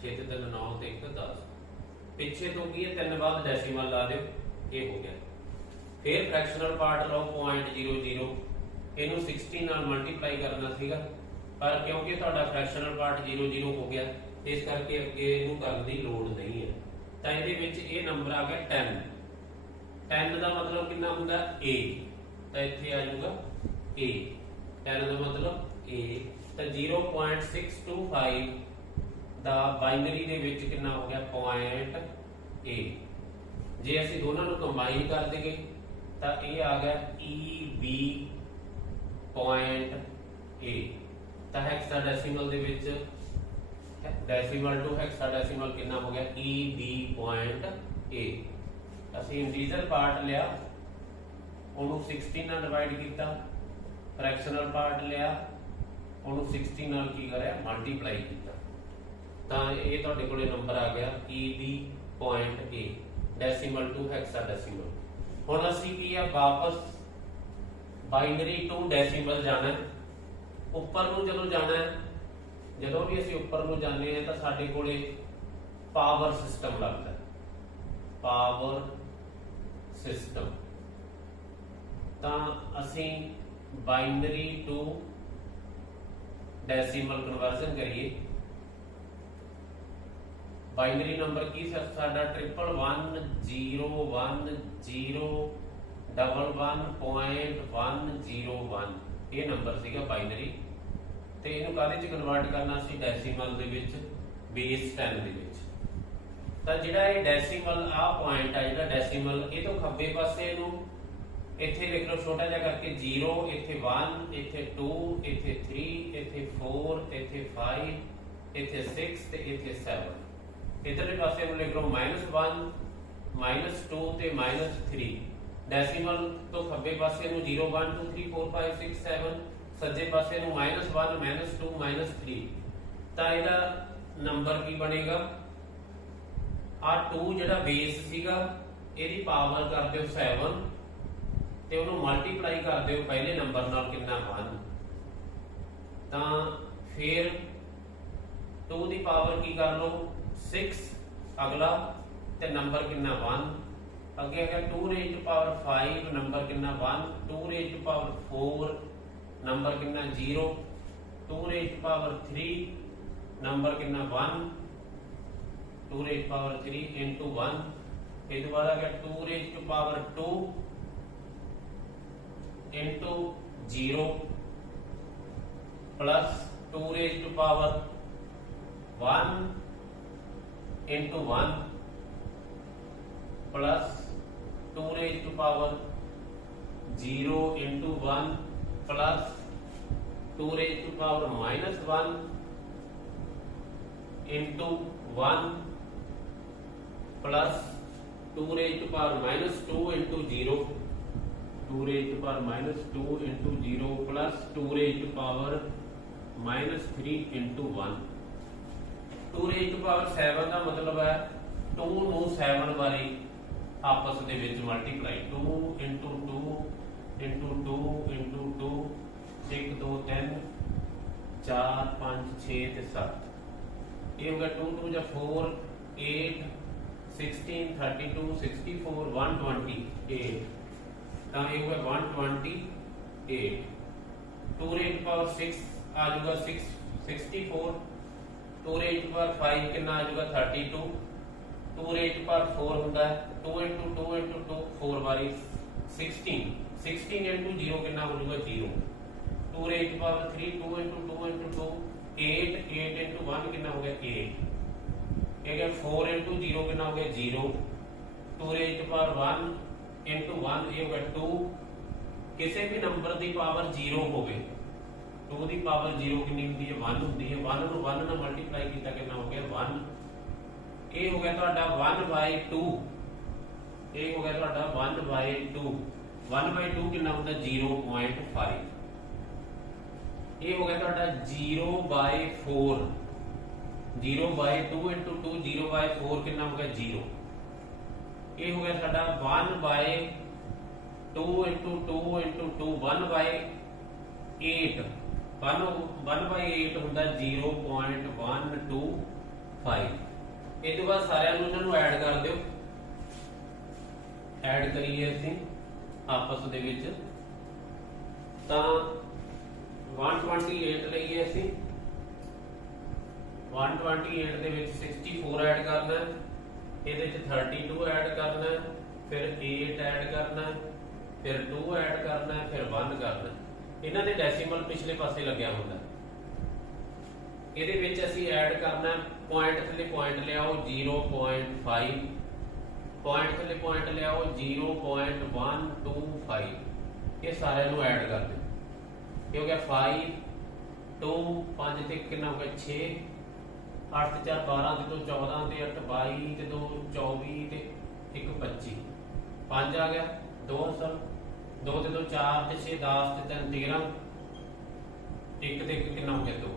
6 ਤੇ 3 9 ਤੇ 1 10 ਪਿੱਛੇ ਤੋਂ ਕੀ ਹੈ 3 ਬਾਅਦ ਡੈਸੀਮਲ ਲਾ ਦਿਓ ਇਹ ਹੋ ਗਿਆ ਫਿਰ ਫ੍ਰੈਕਸ਼ਨਲ ਪਾਰਟ ਲਓ 0.00 ਇਹਨੂੰ 16 ਨਾਲ ਮਲਟੀਪਲਾਈ ਕਰਨਾ ਸੀਗਾ ਪਰ ਕਿਉਂਕਿ ਤੁਹਾਡਾ ਫ੍ਰੈਕਸ਼ਨਲ ਪਾਰਟ 00 ਹੋ ਗਿਆ ਇਸ ਕਰਕੇ ਅੱਗੇ ਇਹਨੂੰ ਕਰਨ ਦੀ ਲੋੜ ਨਹੀਂ ਹੈ ਤਾਂ ਇਹਦੇ ਵਿੱਚ ਇਹ ਨੰਬਰ ਆ ਗਿਆ 10 ਦਾ ਮਤਲਬ ਕਿੰਨਾ ਹੁੰਦਾ A ਤਾਂ ਇੱਥੇ ਆ ਜਾਊਗਾ A 10 ਦਾ ਮਤਲਬ A ਤਾਂ 0.625 ਦਾ ਬਾਈਨਰੀ ਦੇ ਵਿੱਚ ਕਿੰਨਾ ਹੋ ਗਿਆ ਪੁਆਇੰਟ A ਜੇ ਅਸੀਂ ਦੋਨਾਂ ਨੂੰ ਕੰਬਾਈਨ ਕਰ ਦੇਗੇ ਤਾਂ ਇਹ ਆ ਗਿਆ EB ਪੁਆਇੰਟ A ਤਾਂ ਹੈਕਸਾਡੈਸੀਮਲ ਦੇ ਵਿੱਚ ਡੈਸੀਮਲ ਟੂ ਹੈਕਸਾਡੈਸੀਮਲ ਕਿੰਨਾ ਹੋ ਗਿਆ EB ਪੁਆਇੰਟ A ਅਸੀਂ ਇੰਟੀਜਰ ਪਾਰਟ ਲਿਆ ਉਹਨੂੰ 16 ਨਾਲ ਡਿਵਾਈਡ ਕੀਤਾ ਫ੍ਰੈਕਸ਼ਨਲ ਪਾਰਟ ਲਿਆ ਉਹਨੂੰ 16 ਨਾਲ ਕੀ ਕਰਿਆ ਮਲਟੀਪਲਾਈ ਕੀਤਾ ਤਾਂ ਇਹ ਤੁਹਾਡੇ ਕੋਲੇ ਨੰਬਰ ਆ ਗਿਆ EB point A decimal to hexadecimal ਹੁਣ ਅਸੀਂ ਕੀ ਆ ਵਾਪਸ ਬਾਈਨਰੀ ਟੂ ਡੈਸੀਮਲ ਜਾਣਾ ਉੱਪਰ ਨੂੰ ਜਦੋਂ ਵੀ ਅਸੀਂ ਉੱਪਰ ਨੂੰ ਜਾਂਦੇ ਹਾਂ ਤਾਂ ਸਾਡੇ ਕੋਲੇ ਪਾਵਰ ਸਿਸਟਮ ਲੱਗਦਾ ਪਾਵਰ ਸਿਸਟਮ ਤਾਂ ਅਸੀਂ ਬਾਈਨਰੀ ਟੂ ਡੈਸੀਮਲ ਕਨਵਰਜ਼ਨ ਕਰੀਏ ਬਾਈਨਰੀ ਨੰਬਰ ਕੀ ਸਾਡਾ 1111011.101 ਇਹ ਨੰਬਰ ਸੀਗਾ ਬਾਈਨਰੀ ਤੇ ਇਹਨੂੰ ਕਾਹਦੇ ਚ ਕਨਵਰਟ ਕਰਨਾ ਸੀ ਡੈਸੀਮਲ ਦੇ ਵਿੱਚ ਬੇਸ 10 ਦੇ ਵਿੱਚ ਤਾਂ ਜਿਹੜਾ ਇਹ ਡੈਸੀਮਲ ਆ ਪੁਆਇੰਟ ਆ ਜਿਹੜਾ ਡੈਸੀਮਲ ਇਹ ਤੋਂ ਖੱਬੇ ਪਾਸੇ ਇਹਨੂੰ इत्थे लिख लो छोटा जिहा करके 0, इत्थे 1, इत्थे 2, इत्थे 3, इत्थे 4, इत्थे 5, इत्थे 6 ते इत्थे 7। इधरले पासे लिख लो -1, -2 ते -3। डेसिमल तो खब्बे पासे 0 1 2 3 4 5 6 7, सज्जे पासे -1 -2 -3। ਤਾਂ ਇਹਦਾ ਨੰਬਰ ਕੀ ਬਣੇਗਾ? ਆ 2 ਜਿਹੜਾ ਬੇਸ ਸੀਗਾ ਇਹਦੀ ਪਾਵਰ ਕਰ ਦਿਓ 7 ਤੇ ਉਹਨੂੰ ਮਲਟੀਪਲਾਈ ਕਰ ਦਿਓ ਪਹਿਲੇ ਨੰਬਰ ਨਾਲ ਕਿੰਨਾ 1। ਤਾਂ ਫਿਰ 2 ਦੀ ਪਾਵਰ ਕੀ ਕਰ ਲਓ 6 ਅਗਲਾ ਤੇ ਨੰਬਰ ਕਿੰਨਾ 1। ਅੱਗੇ ਹੈਗਾ 2 raised to power 5 ਨੰਬਰ ਕਿੰਨਾ 1। 2 raised to power 4 ਨੰਬਰ ਕਿੰਨਾ 0। 2 raised to power 3 ਨੰਬਰ ਕਿੰਨਾ 1। 2 raised to power 3 into 1। ਇਹ ਤੋਂ ਬਾਅਦ ਆ ਗਿਆ 2 raised to power 2 into 0 plus 2 raised to power 1 into 1 plus 2 raised to power 0 into 1 plus 2 raised to power -1 into 1 plus 2 raised to power -2 into 0, 2 raised to power -2 into 0 plus 2 raised to power -3 into 1। 2 raised to power 7 ਦਾ ਮਤਲਬ ਹੈ 2 ਨੂੰ 7 ਵਾਰੀ ਆਪਸ ਦੇ ਵਿੱਚ multiply 2 into 2 into 2 into 2 1 2 3 4 5 6 ਤੇ 7। ਇਹ ਹੋ ਗਿਆ 2 2 ਜਾਂ 4 8 16 32 64 128। ਤਾਂ ਇਹ ਹੋ ਗਿਆ 128। 2 raised to power 6 ਆ ਜਾਊਗਾ 6 64। 2 raised to power 5 ਕਿੰਨਾ ਆ ਜਾਊਗਾ 32। 2 raised to power 4 ਹੁੰਦਾ ਹੈ 2 into 2 into 2 4 ਵਾਰੀ 16 16 into 0 ਕਿੰਨਾ ਹੋ ਜਾਊਗਾ 0। 2 raised to power 3 2 into 2 into 2 8 8 into 1 ਕਿੰਨਾ ਹੋ ਗਿਆ 8। ਇਹ ਗਿਆ 4 into 0 ਕਿੰਨਾ ਹੋ ਗਿਆ 0। 2 raised to power 1 into 1 ਇਹ ਹੋ ਗਿਆ 2। ਕਿਸੇ ਵੀ ਨੰਬਰ ਦੀ ਪਾਵਰ 0 ਹੋਵੇ 2 ਦੀ ਪਾਵਰ 0 ਕਿੰਨੀ ਹੁੰਦੀ ਹੈ 1 ਹੁੰਦੀ ਹੈ। 1 ਨੂੰ 1 ਨਾਲ ਮਲਟੀਪਲਾਈ ਕੀਤਾ ਕਿੰਨਾ ਹੋ ਗਿਆ 1। ਇਹ ਹੋ ਗਿਆ ਤੁਹਾਡਾ 1/2। ਇਹ ਹੋ ਗਿਆ ਤੁਹਾਡਾ 1/2। 1/2 ਕਿੰਨਾ ਹੁੰਦਾ 0.5। ਇਹ ਹੋ ਗਿਆ ਤੁਹਾਡਾ 0/4। 0/2 into 2 0/4 ਕਿੰਨਾ ਹੋ ਗਿਆ 0। ਇਹ ਹੋ ਗਿਆ ਸਾਡਾ 1/2 into 2 into 2 1/8। 1/8 ਹੁੰਦਾ 0.125। ਇਹ ਤੋਂ ਬਾਅਦ ਸਾਰਿਆਂ ਨੂੰ ਇਹਨਾਂ ਨੂੰ ਐਡ ਕਰ ਦਿਓ। ਐਡ ਕਰੀਏ ਅਸੀਂ ਆਪਸ ਦੇ ਵਿੱਚ ਤਾਂ 128 ਲਈਏ ਅਸੀਂ 128 ਦੇ ਵਿੱਚ 64 ਐਡ ਕਰਨਾ, ਇਹਦੇ ਵਿੱਚ 32 ਐਡ ਕਰਨਾ, ਫਿਰ 8 ਐਡ ਕਰਨਾ, ਫਿਰ 2 ਐਡ ਕਰਨਾ, ਫਿਰ 1 ਕਰਨਾ। ਇਹਨਾਂ ਦੇ ਡੈਸੀਮਲ ਪਿਛਲੇ ਪਾਸੇ ਲੱਗਿਆ ਹੁੰਦਾ। ਇਹਦੇ ਵਿੱਚ ਅਸੀਂ ਐਡ ਕਰਨਾ ਪੁਆਇੰਟ ਥੱਲੇ ਪੁਆਇੰਟ ਲਿਆਓ 0.5, ਪੁਆਇੰਟ ਥੱਲੇ ਪੁਆਇੰਟ ਲਿਆਓ 0.125। ਇਹ ਸਾਰਿਆਂ ਨੂੰ ਐਡ ਕਰ ਦਿਓ। ਇਹ ਹੋ ਗਿਆ 5 2 5 ਤੇ ਕਿੰਨਾ ਹੋ ਗਿਆ 6 8 ਤੇ 4 12 ਤੇ 2 14 ਤੇ 8 22 ਤੇ 2 24 ਤੇ 1 25 5 ਆ ਗਿਆ 2 ਸਰ 2 ਤੇ 2 4 ਤੇ 6 10 ਤੇ 3 13 1 ਤੇ 1 ਕਿੰਨਾ ਹੋ ਗਿਆ 2।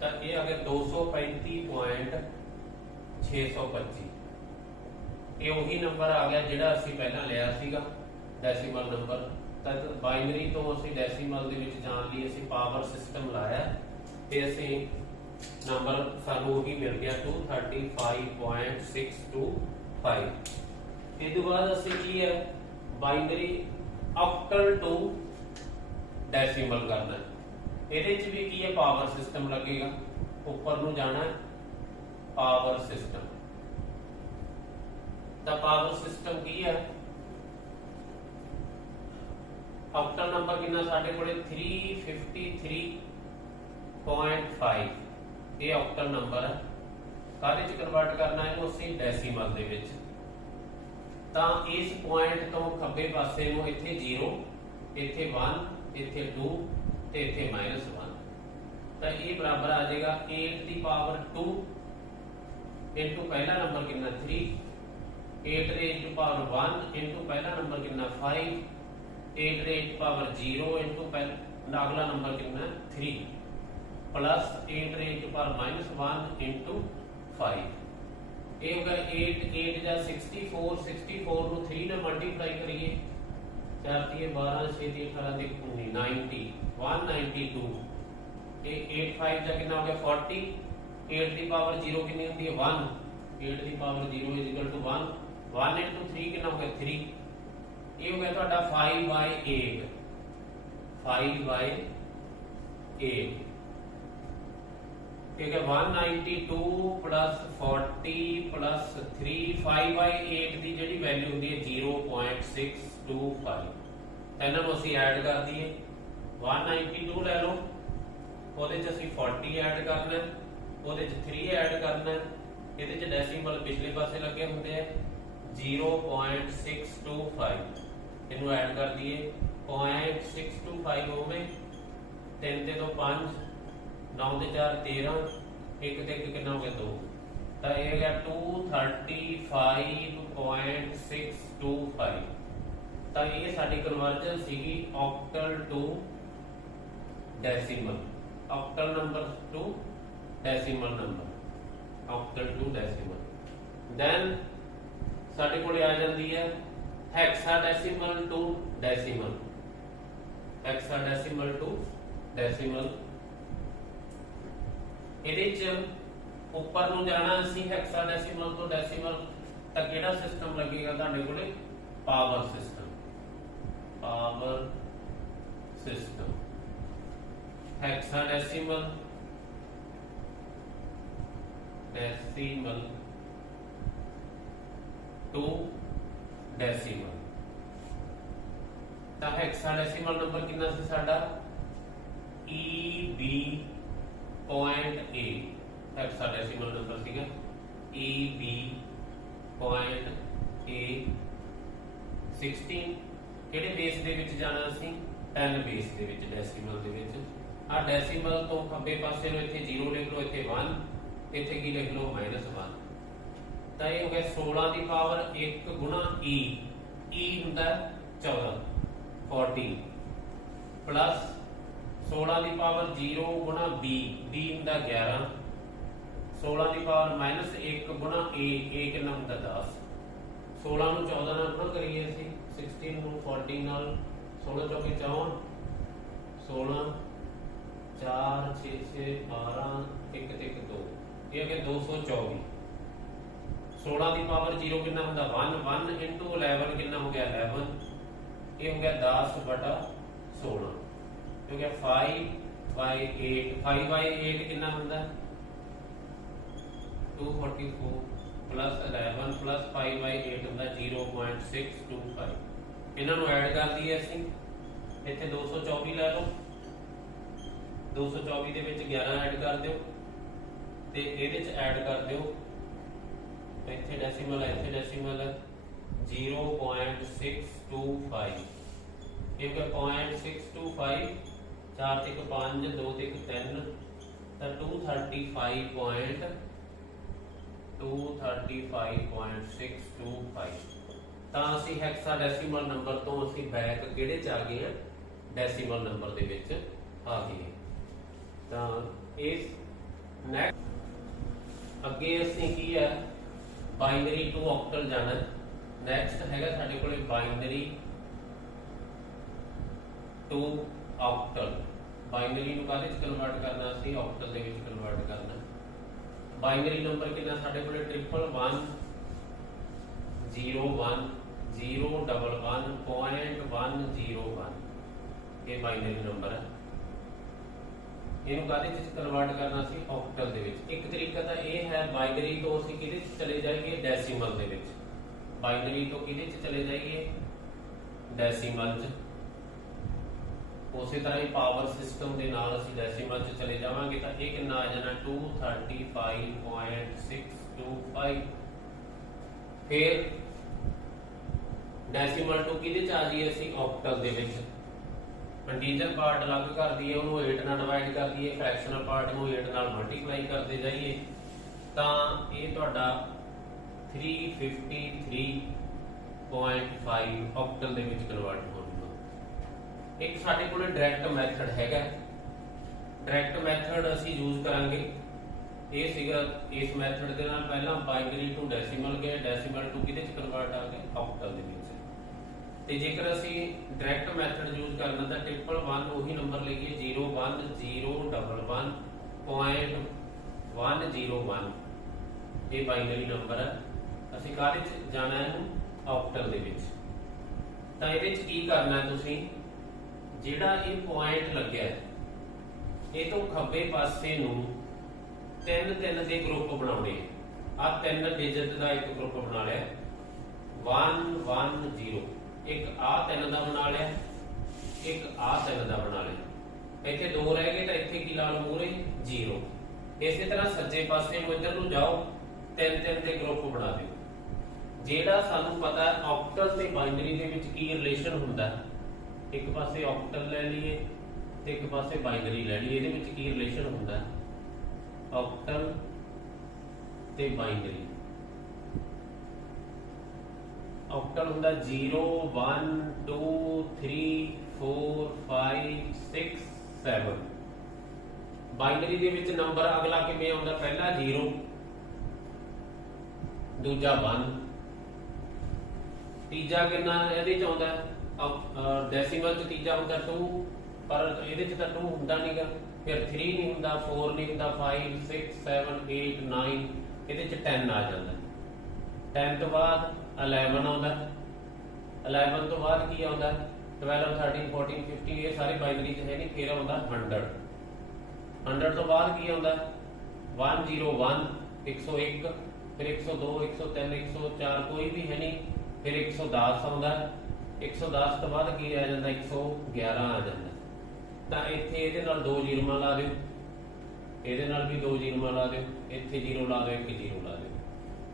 ਤਾਂ ਇਹ ਆ ਗਿਆ 235.625। ਇਹ ਉਹੀ ਨੰਬਰ ਆ ਗਿਆ ਜਿਹੜਾ ਅਸੀਂ ਪਹਿਲਾਂ ਲਿਆ ਸੀਗਾ ਡੈਸੀਮਲ ਨੰਬਰ। ਤਾਂ ਬਾਈਨਰੀ ਤੋਂ ਅਸੀਂ ਡੈਸੀਮਲ ਦੇ ਵਿੱਚ ਜਾਣ ਲਈ ਅਸੀਂ ਪਾਵਰ ਸਿਸਟਮ ਲਾਇਆ ਤੇ ਅਸੀਂ ਨੰਬਰ ਸਾਨੂੰ ਉਹੀ ਮਿਲ ਗਿਆ 235.625। ਇਹ ਤੋਂ ਬਾਅਦ ਅਸੀਂ ਕੀ ਹੈ ਬਾਈਨਰੀ ਆਕਟਲ ਟੂ ਡੈਸੀਮਲ ਕਰਨਾ। ਇਹਦੇ ਚ ਵੀ ਕੀ ਹੈ ਪਾਵਰ ਸਿਸਟਮ ਲੱਗੇਗਾ। ਉੱਪਰ ਨੂੰ ਜਾਣਾ ਪਾਵਰ ਸਿਸਟਮ। ਤਾਂ ਪਾਵਰ ਸਿਸਟਮ ਕੀ ਹੈ ਆਕਟਲ ਨੰਬਰ ਕਿੰਨਾ ਸਾਡੇ ਕੋਲੇ 353.5। ਇਹ ਆਕਟਲ ਨੰਬਰ ਹੈ। ਕਾਹਦੇ ਚ ਕਨਵਰਟ ਕਰਨਾ ਇਹਨੂੰ ਅਸੀਂ ਡੈਸੀਮਲ ਦੇ ਵਿੱਚ। ਤਾਂ ਇਸ ਪੁਆਇੰਟ ਤੋਂ ਖੱਬੇ ਪਾਸੇ ਨੂੰ ਇੱਥੇ 0, ਇੱਥੇ 1, ਇੱਥੇ 2 ਤੇ ਇੱਥੇ -1, ਤਾਂ ਇਹ ਬਰਾਬਰ ਆ ਜਾਏਗਾ 8 ਦੀ ਪਾਵਰ 2 ਇੰਟੂ ਪਹਿਲਾ ਨੰਬਰ ਕਿੰਨਾ 3, 8 raised to power 1 इंटू पहला नंबर कितना 5, 8 raised to power 0 इंटू अगला नंबर कितना 3 plus 8 raised to power -1 into 5। ये होगा 8 8 जा 64, 64 ਨੂੰ 3 ਨਾਲ ਮਲਟੀਪਲਾਈ ਕਰੀਏ 4 3 12 6 3 18 19 90 192 ਇਹ 8 5 ਜਾ ਕਿੰਨਾ ਹੋ ਗਿਆ 40, 8 ਦੀ ਪਾਵਰ 0 ਕਿੰਨੀ ਹੁੰਦੀ ਹੈ 1, 8 ਦੀ ਪਾਵਰ 0 1 1 into 3 कितना हो गया 3, ये हो गया ਤੁਹਾਡਾ 5/8 ठीक है 192 प्लस 40 प्लस 3 5/8 ਦੀ ਜਿਹੜੀ ਵੈਲਿਊ ਹੁੰਦੀ ਹੈ 0.625 ਤਾਂ ਇਹਨਾਂ ਨੂੰ ਅਸੀਂ ਐਡ ਕਰ ਦਈਏ 192 ਲੈ ਲਓ ਉਹਦੇ ਚ ਅਸੀਂ 40 ਐਡ ਕਰਨਾ ਉਹਦੇ ਚ 3 ਐਡ ਕਰਨਾ ਇਹਦੇ ਚ ਡੈਸੀਮਲ ਪਿਛਲੇ ਪਾਸੇ ਲੱਗੇ ਹੁੰਦੇ ਆ 0.625 ਇਹਨੂੰ ਐਡ ਕਰ ਦਈਏ 0.625 ਹੋਵੇ 3 ਤੇ 2 5 9 ਤੇ 4 13 1 ਤੇ 1 ਕਿੰਨਾ ਹੋ ਗਿਆ 2 ਤਾਂ ਇਹ ਗਿਆ 235.625 ਤਾਂ ਇਹ ਸਾਡੀ ਕਨਵਰਜਨ ਸੀਗੀ octal to decimal, octal number to decimal number, octal to decimal. Then ਸਾਡੇ ਕੋਲੇ ਆ ਜਾਂਦੀ ਹੈ hexadecimal to decimal, hexadecimal to decimal. ਇਹਦੇ ਚ ਉੱਪਰ ਨੂੰ ਜਾਣਾ ਅਸੀਂ ਹੈਕਸਾਡੈਸੀਮਲ ਤੋਂ ਡੈਸੀਮਲ ਤਾਂ ਕਿਹੜਾ ਸਿਸਟਮ ਲੱਗੇਗਾ ਤੁਹਾਡੇ ਕੋਲੇ power system, power system hexadecimal decimal to decimal. ਤਾਂ ਹੈਕਸਾਡੈਸੀਮਲ ਨੰਬਰ ਕਿੰਨਾ ਸੀ ਸਾਡਾ EB.A, ਹੈਕਸਾਡੈਸੀਮਲ ਨੰਬਰ ਸੀਗਾ EB.A 16। ਕਿਹੜੇ ਬੇਸ ਦੇ ਵਿੱਚ ਜਾਣਾ ਸੀ 10 ਬੇਸ ਦੇ ਵਿੱਚ, ਡੈਸੀਮਲ ਦੇ ਵਿੱਚ। ਆ ਡੈਸੀਮਲ ਤੋਂ ਖੱਬੇ ਪਾਸੇ ਨੂੰ ਇੱਥੇ 0 ਲਿਖ ਲਓ, ਇੱਥੇ 1, ਇੱਥੇ ਕੀ ਲਿਖ ਲਓ -1। ਤਾਂ ਇਹ ਹੋ ਗਿਆ 16 ਦੀ ਪਾਵਰ 1 ਗੁਣਾ E, E ਹੁੰਦਾ 14 14 प्लस 16 की पावर 0 गुणा b, b ਹੁੰਦਾ 11, 16 की पावर -1 गुणा a, a कितना ਹੁੰਦਾ 10, 16 ਨੂੰ 14 ਨਾਲ ਗੁਣਾ ਕਰੀਏ ਅਸੀਂ, 16 ਨੂੰ 14 ਨਾਲ, 16 ਚੌਕੇ 64, 16 4 6 6 12 1 ਤੇ 1 2, ਇਹ ਹੈ 224। 16 ਦੀ ਪਾवर 0 ਕਿੰਨਾ ਹੁੰਦਾ 1, 1 into 11 ਕਿੰਨਾ ਹੋ ਗਿਆ 11, ये हो गया 10/16, हो गया 5/8, 5/8 कितना होता है 244 प्लस 11 प्लस 5/8 होता है 0.625। इन्होंने ऐड कर दिए असीं, इत्थे 224 लै लो, 224 दे विच 11 ऐड कर दिओ ते इहदे च ऐड कर दिओ, इत्थे डेसिमल है, इत्थे डेसिमल है 0.625, एक 0.625, 4 ਤੇ 5 2 ਤੇ 3 ਤਾਂ 235.625। ਤਾਂ ਅਸੀਂ ਹੈਕਸਾਡੈਸੀਮਲ ਨੰਬਰ ਤੋਂ ਅਸੀਂ ਬੈਕ ਕਿਹੜੇ ਚ ਆ ਗਏ ਆ, ਡੈਸੀਮਲ ਨੰਬਰ ਦੇ ਵਿੱਚ ਆ ਗਏ। ਤਾਂ ਇਸ ਨੈਕਸਟ ਅੱਗੇ ਅਸੀਂ ਕੀ ਹੈ ਬਾਈਨਰੀ ਟੂ ਆਕਟਲ ਜਾਣਾ। ਨੈਕਸਟ ਹੈਗਾ ਸਾਡੇ ਕੋਲੇ ਬਾਈਨਰੀ ਟੂ ਆਕਟਲ। ਬਾਈਨਰੀ ਨੂੰ ਕਾਹਦੇ ਚ ਕਨਵਰਟ ਕਰਨਾ, ਅਸੀਂ ਆਕਟਲ ਦੇ ਵਿੱਚ ਕਨਵਰਟ ਕਰਨਾ। ਬਾਈਨਰੀ ਨੰਬਰ ਕਿੰਨਾ ਸਾਡੇ ਕੋਲੇ 1111011.101, ਇਹ ਬਾਈਨਰੀ ਨੰਬਰ ਹੈ। ਇਹਨੂੰ ਕਾਹਦੇ ਚ ਕਨਵਰਟ ਕਰਨਾ ਸੀ, ਆਕਟਲ ਦੇ ਵਿੱਚ। ਇੱਕ ਤਰੀਕਾ ਤਾਂ ਇਹ ਹੈ ਬਾਈਨਰੀ ਤੋਂ ਅਸੀਂ ਕਿਹਦੇ ਚ ਚਲੇ ਜਾਈਏ, ਡੈਸੀਮਲ ਦੇ ਵਿੱਚ। ਬਾਈਨਰੀ ਤੋਂ ਕਿਹਦੇ ਚ ਚਲੇ ਜਾਈਏ, ਡੈਸੀਮਲ ਚ। ਉਸੇ ਤਰ੍ਹਾਂ ਹੀ ਪਾਵਰ ਸਿਸਟਮ ਦੇ ਨਾਲ ਅਸੀਂ ਡੈਸੀਮਲ ਚ ਚਲੇ ਜਾਵਾਂਗੇ ਤਾਂ ਇਹ ਕਿੰਨਾ ਆ ਜਾਣਾ 235.625। ਫਿਰ ਡੈਸੀਮਲ ਟੂ ਕਿਹਦੇ ਚ ਆ ਜੀ ਅਸੀਂ ਆਕਟਲ ਦੇ ਵਿੱਚ ਇੰਟੀਜਰ ਪਾਰਟ ਅਲੱਗ ਕਰ ਦਈਏ ਉਹਨੂੰ 8 ਨਾਲ ਡਿਵਾਈਡ ਕਰ ਦਈਏ ਫ੍ਰੈਕਸ਼ਨਲ ਪਾਰਟ ਨੂੰ 8 ਨਾਲ ਮਲਟੀਪਲਾਈ ਕਰਦੇ ਜਾਈਏ ਤਾਂ ਇਹ ਤੁਹਾਡਾ 353.5 ਆਕਟਲ ਦੇ ਵਿੱਚ ਕਨਵਰਟ ਹੋਊਗਾ। ਇੱਕ ਸਾਡੇ ਕੋਲ ਡਾਇਰੈਕਟ ਮੈਥਡ ਹੈਗਾ। ਡਾਇਰੈਕਟ ਮੈਥਡ ਅਸੀਂ ਯੂਜ਼ ਕਰਾਂਗੇ। ਇਹ ਸੀਗਾ ਇਸ ਮੈਥਡ ਦੇ ਨਾਲ ਪਹਿਲਾਂ ਬਾਈਨਰੀ ਟੂ ਡੈਸੀਮਲ ਗਏ, ਡੈਸੀਮਲ ਟੂ ਕਿਹਦੇ ਚ ਕਨਵਰਟ ਆ ਗਏ ਆਕਟਲ ਦੇ ਵਿੱਚ। ਤੇ ਜੇਕਰ ਅਸੀਂ ਡਾਇਰੈਕਟ ਮੈਥਡ ਯੂਜ਼ ਕਰਨਾ ਤਾਂ 111 ਉਹੀ ਨੰਬਰ ਲਈਏ 01011.101 ਇਹ ਬਾਈਨਰੀ ਨੰਬਰ ਹੈ। ਅਸੀਂ ਕਾਹਦੇ ਚ ਜਾਣਾ ਹੈ ਆਕਟਲ ਦੇ ਵਿੱਚ। ਤਾਂ ਇਹਦੇ ਚ ਕੀ ਕਰਨਾ ਤੁਸੀਂ ਜਿਹੜਾ ਇਹ ਪੁਆਇੰਟ ਲੱਗਿਆ ਇਹ ਤੋਂ ਖੱਬੇ ਪਾਸੇ ਨੂੰ ਤਿੰਨ ਦੇ ਗਰੁੱਪ ਬਣਾਉਣੇ ਆ। 3 ਡਿਜਿਟ ਦਾ ਇੱਕ ਗਰੁੱਪ ਬਣਾ ਲਿਆ 110 ਇੱਕ ਆ 3 ਦਾ ਬਣਾ ਲਿਆ ਇੱਕ ਆ 3 ਦਾ ਬਣਾ ਲਿਆ। ਇੱਥੇ 2 ਰਹਿ ਗਏ ਤਾਂ ਇੱਥੇ ਕੀ ਲਾ ਲਓ ਮੂਹਰੇ 0। ਇਸੇ ਤਰ੍ਹਾਂ ਸੱਜੇ ਪਾਸੇ ਨੂੰ ਇੱਧਰ ਨੂੰ ਜਾਓ 3 ਦੇ ਗਰੁੱਪ ਬਣਾ ਦਿਓ। ਜਿਹੜਾ ਸਾਨੂੰ ਪਤਾ ਆਕਟਲ ਤੇ ਬਾਈਨਰੀ ਦੇ ਵਿੱਚ ਕੀ ਰਿਲੇਸ਼ਨ ਹੁੰਦਾ ਇੱਕ ਪਾਸੇ ਆਕਟਲ ਲੈ ਲਈਏ ਤੇ ਇੱਕ ਪਾਸੇ ਬਾਈਨਰੀ ਲੈ ਲਈਏ। ਇਹਦੇ ਵਿੱਚ ਕੀ ਰਿਲੇਸ਼ਨ ਹੁੰਦਾ ਆਕਟਲ ਤੇ ਬਾਈਨਰੀ। ਆਕਟਲ ਹੁੰਦਾ 0 1 2 3 4 5 6 7। ਬਾਈਨਰੀ ਦੇ ਵਿੱਚ ਨੰਬਰ ਅਗਲਾ ਕਿਵੇਂ ਆਉਂਦਾ ਪਹਿਲਾ 0 ਦੂਜਾ 1 ਤੀਜਾ ਕਿੰਨਾ ਇਹਦੇ ਚ ਆਉਂਦਾ ਡੈਸੀਮਲ ਚ ਤੀਜਾ ਹੁੰਦਾ 2 ਪਰ ਇਹਦੇ ਚ ਤਾਂ 2 ਹੁੰਦਾ ਨਹੀਂਗਾ। ਫਿਰ 3 ਨਹੀਂ ਹੁੰਦਾ 4 ਨਹੀਂ ਹੁੰਦਾ 5 6 7 8 9 ਇਹਦੇ ਚ 10 ਆ ਜਾਂਦਾ। 10 ਤੋਂ ਬਾਅਦ 11 ਆਉਂਦਾ। 11 ਤੋਂ ਬਾਅਦ ਕੀ ਆਉਂਦਾ 12 13 14 15 ਇਹ ਸਾਰੇ ਬਾਈਨਰੀ ਚ ਹੈ ਨਹੀਂ। ਫਿਰ ਆਉਂਦਾ 100 ਤੋਂ ਬਾਅਦ ਕੀ ਆਉਂਦਾ 101 101 ਫਿਰ 102 103 104 ਕੋਈ ਵੀ ਹੈ ਨਹੀਂ। ਫਿਰ 110 ਆਉਂਦਾ। 110 ਤੋਂ ਬਾਅਦ ਕੀ ਆ ਜਾਂਦਾ 111 ਆ ਜਾਂਦਾ। ਤਾਂ ਇੱਥੇ ਇਹਦੇ ਨਾਲ 2 ਜ਼ੀਰੋਆਂ ਲਾ ਦਿਓ ਇਹਦੇ ਨਾਲ ਵੀ 2 ਜ਼ੀਰੋਆਂ ਲਾ ਦਿਓ ਇੱਥੇ 0 ਲਾ ਦਿਓ ਇੱਕ 0 ਲਾ ਦਿਓ।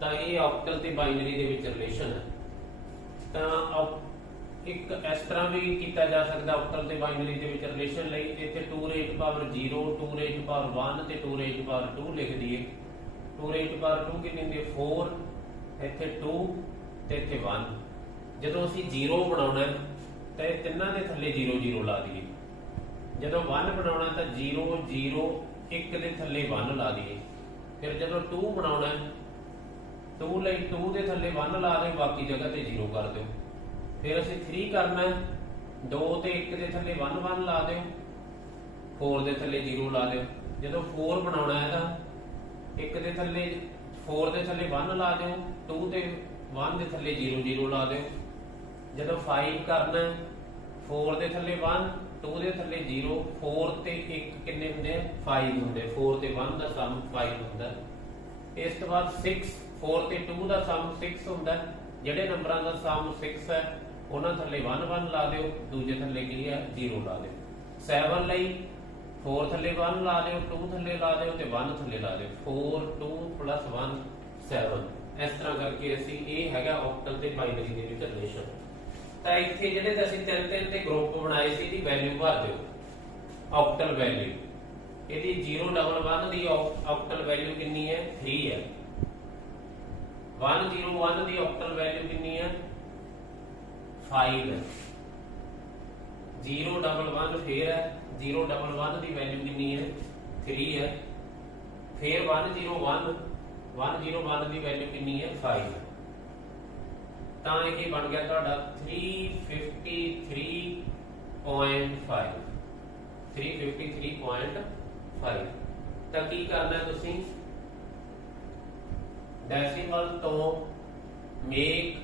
ਤਾਂ ਇਹ ਆਕਟਲ ਤੇ ਬਾਈਨਰੀ ਦੇ ਵਿੱਚ ਰਿਲੇਸ਼ਨ ਹੈ। ਤਾਂ ਇੱਕ ਇਸ ਤਰ੍ਹਾਂ ਵੀ ਕੀਤਾ ਜਾ ਸਕਦਾ ਆਕਟਲ ਤੇ ਬਾਈਨਰੀ ਦੇ ਵਿੱਚ ਰਿਲੇਸ਼ਨ ਲਈ ਇੱਥੇ 2 raised power 0 2 raised power 1 ਤੇ 2 raised power 2 ਲਿਖ ਦਈਏ। 2 raised power 2 ਕਿੰਨੀ ਹੁੰਦੀ ਹੈ 4 ਇੱਥੇ 2 ਤੇ ਇੱਥੇ 1। ਜਦੋਂ ਅਸੀਂ 0 ਬਣਾਉਣਾ ਤਾਂ ਇਹ ਤਿੰਨਾਂ ਦੇ ਥੱਲੇ 0 0 ਲਾ ਦਈਏ। ਜਦੋਂ 1 ਬਣਾਉਣਾ ਤਾਂ 0 0 1 ਦੇ ਥੱਲੇ 1 ਲਾ ਦਈਏ। ਫਿਰ ਜਦੋਂ 2 ਬਣਾਉਣਾ 2 ਲਈ 2 ਦੇ ਥੱਲੇ 1 ਲਾ ਦਿਓ ਬਾਕੀ ਜਗ੍ਹਾ ਤੇ 0 ਕਰ ਦਿਓ। ਫਿਰ ਅਸੀਂ 3 ਕਰਨਾ 2 ਤੇ 1 ਦੇ ਥੱਲੇ 1 1 ਲਾ ਦਿਓ 4 ਦੇ ਥੱਲੇ 0 ਲਾ ਦਿਓ। ਜਦੋਂ 4 ਬਣਾਉਣਾ ਹੈ ਤਾਂ 1 ਦੇ ਥੱਲੇ 4 ਦੇ ਥੱਲੇ 1 ਲਾ ਦਿਓ 2 ਤੇ 1 ਦੇ ਥੱਲੇ 0 0 ਲਾ ਦਿਓ। ਜਦੋਂ 5 ਕਰਨਾ 4 ਦੇ ਥੱਲੇ 1 2 ਦੇ ਥੱਲੇ 0 4 ਤੇ 1 ਕਿੰਨੇ ਹੁੰਦੇ 5 ਹੁੰਦੇ 4 ਤੇ 1 ਦਾ ਸਮ 5 ਹੁੰਦਾ। ਇਸ ਤੋਂ ਬਾਅਦ 6 4 ਤੇ 2 ਦਾ ਸਮ 6 ਹੁੰਦਾ। ਜਿਹੜੇ ਨੰਬਰਾਂ ਦਾ ਸਮ 6 ਹੈ ਉਹਨਾਂ ਥੱਲੇ 1 1 ਲਾ ਦਿਓ ਦੂਜੇ ਥੱਲੇ ਕੀ ਹੈ 0 ਲਾ ਦਿਓ। 7 ਲਈ 4 ਥੱਲੇ 1 ਲਾ ਦਿਓ 2 ਥੱਲੇ ਲਾ ਦਿਓ ਤੇ 1 ਥੱਲੇ ਲਾ ਦਿਓ 4 2 + 1 7। ਇਸ ਤਰ੍ਹਾਂ ਕਰਕੇ ਅਸੀਂ ਇਹ ਹੈਗਾ ਆਕਟਲ ਤੇ ਬਾਈਨਰੀ ਦੇ ਵਿੱਚ ਰਿਲੇਸ਼ਨ। ਤਾਂ ਇੱਥੇ ਜਿਹੜੇ ਅਸੀਂ 3 ਦੇ ਗਰੁੱਪ ਬਣਾਏ ਸੀ ਇਹਦੀ ਵੈਲਿਊ ਭਰ ਦਿਓ ਆਕਟਲ ਵੈਲਿਊ। ਇਹਦੀ 011 ਦੀ ਆਕਟਲ ਵੈਲਿਊ ਕਿੰਨੀ ਹੈ 3 ਹੈ। 101 ਦੀ ਆਕਟਲ ਵੈਲਿਊ ਕਿੰਨੀ ਹੈ 5 ਹੈ। 011 ਫੇਰ ਹੈ 011 ਦੀ ਵੈਲਿਊ ਕਿੰਨੀ ਹੈ 3 ਹੈ। ਫੇਰ 101 ਦੀ ਵੈਲਿਊ ਕਿੰਨੀ ਹੈ 5 ਹੈ। ਤਾਂ ਇਹ ਬਣ ਗਿਆ ਤੁਹਾਡਾ 353.5 353.5। ਤਾਂ ਕੀ ਕਰਨਾ ਤੁਸੀਂ ਡੈਸੀਮਲ ਤੋਂ make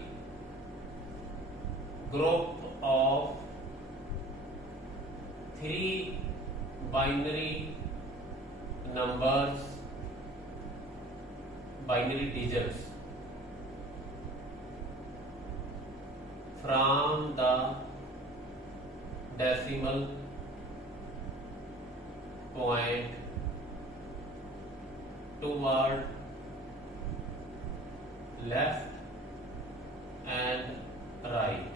group of 3 binary numbers, binary digits from the decimal point toward left and right.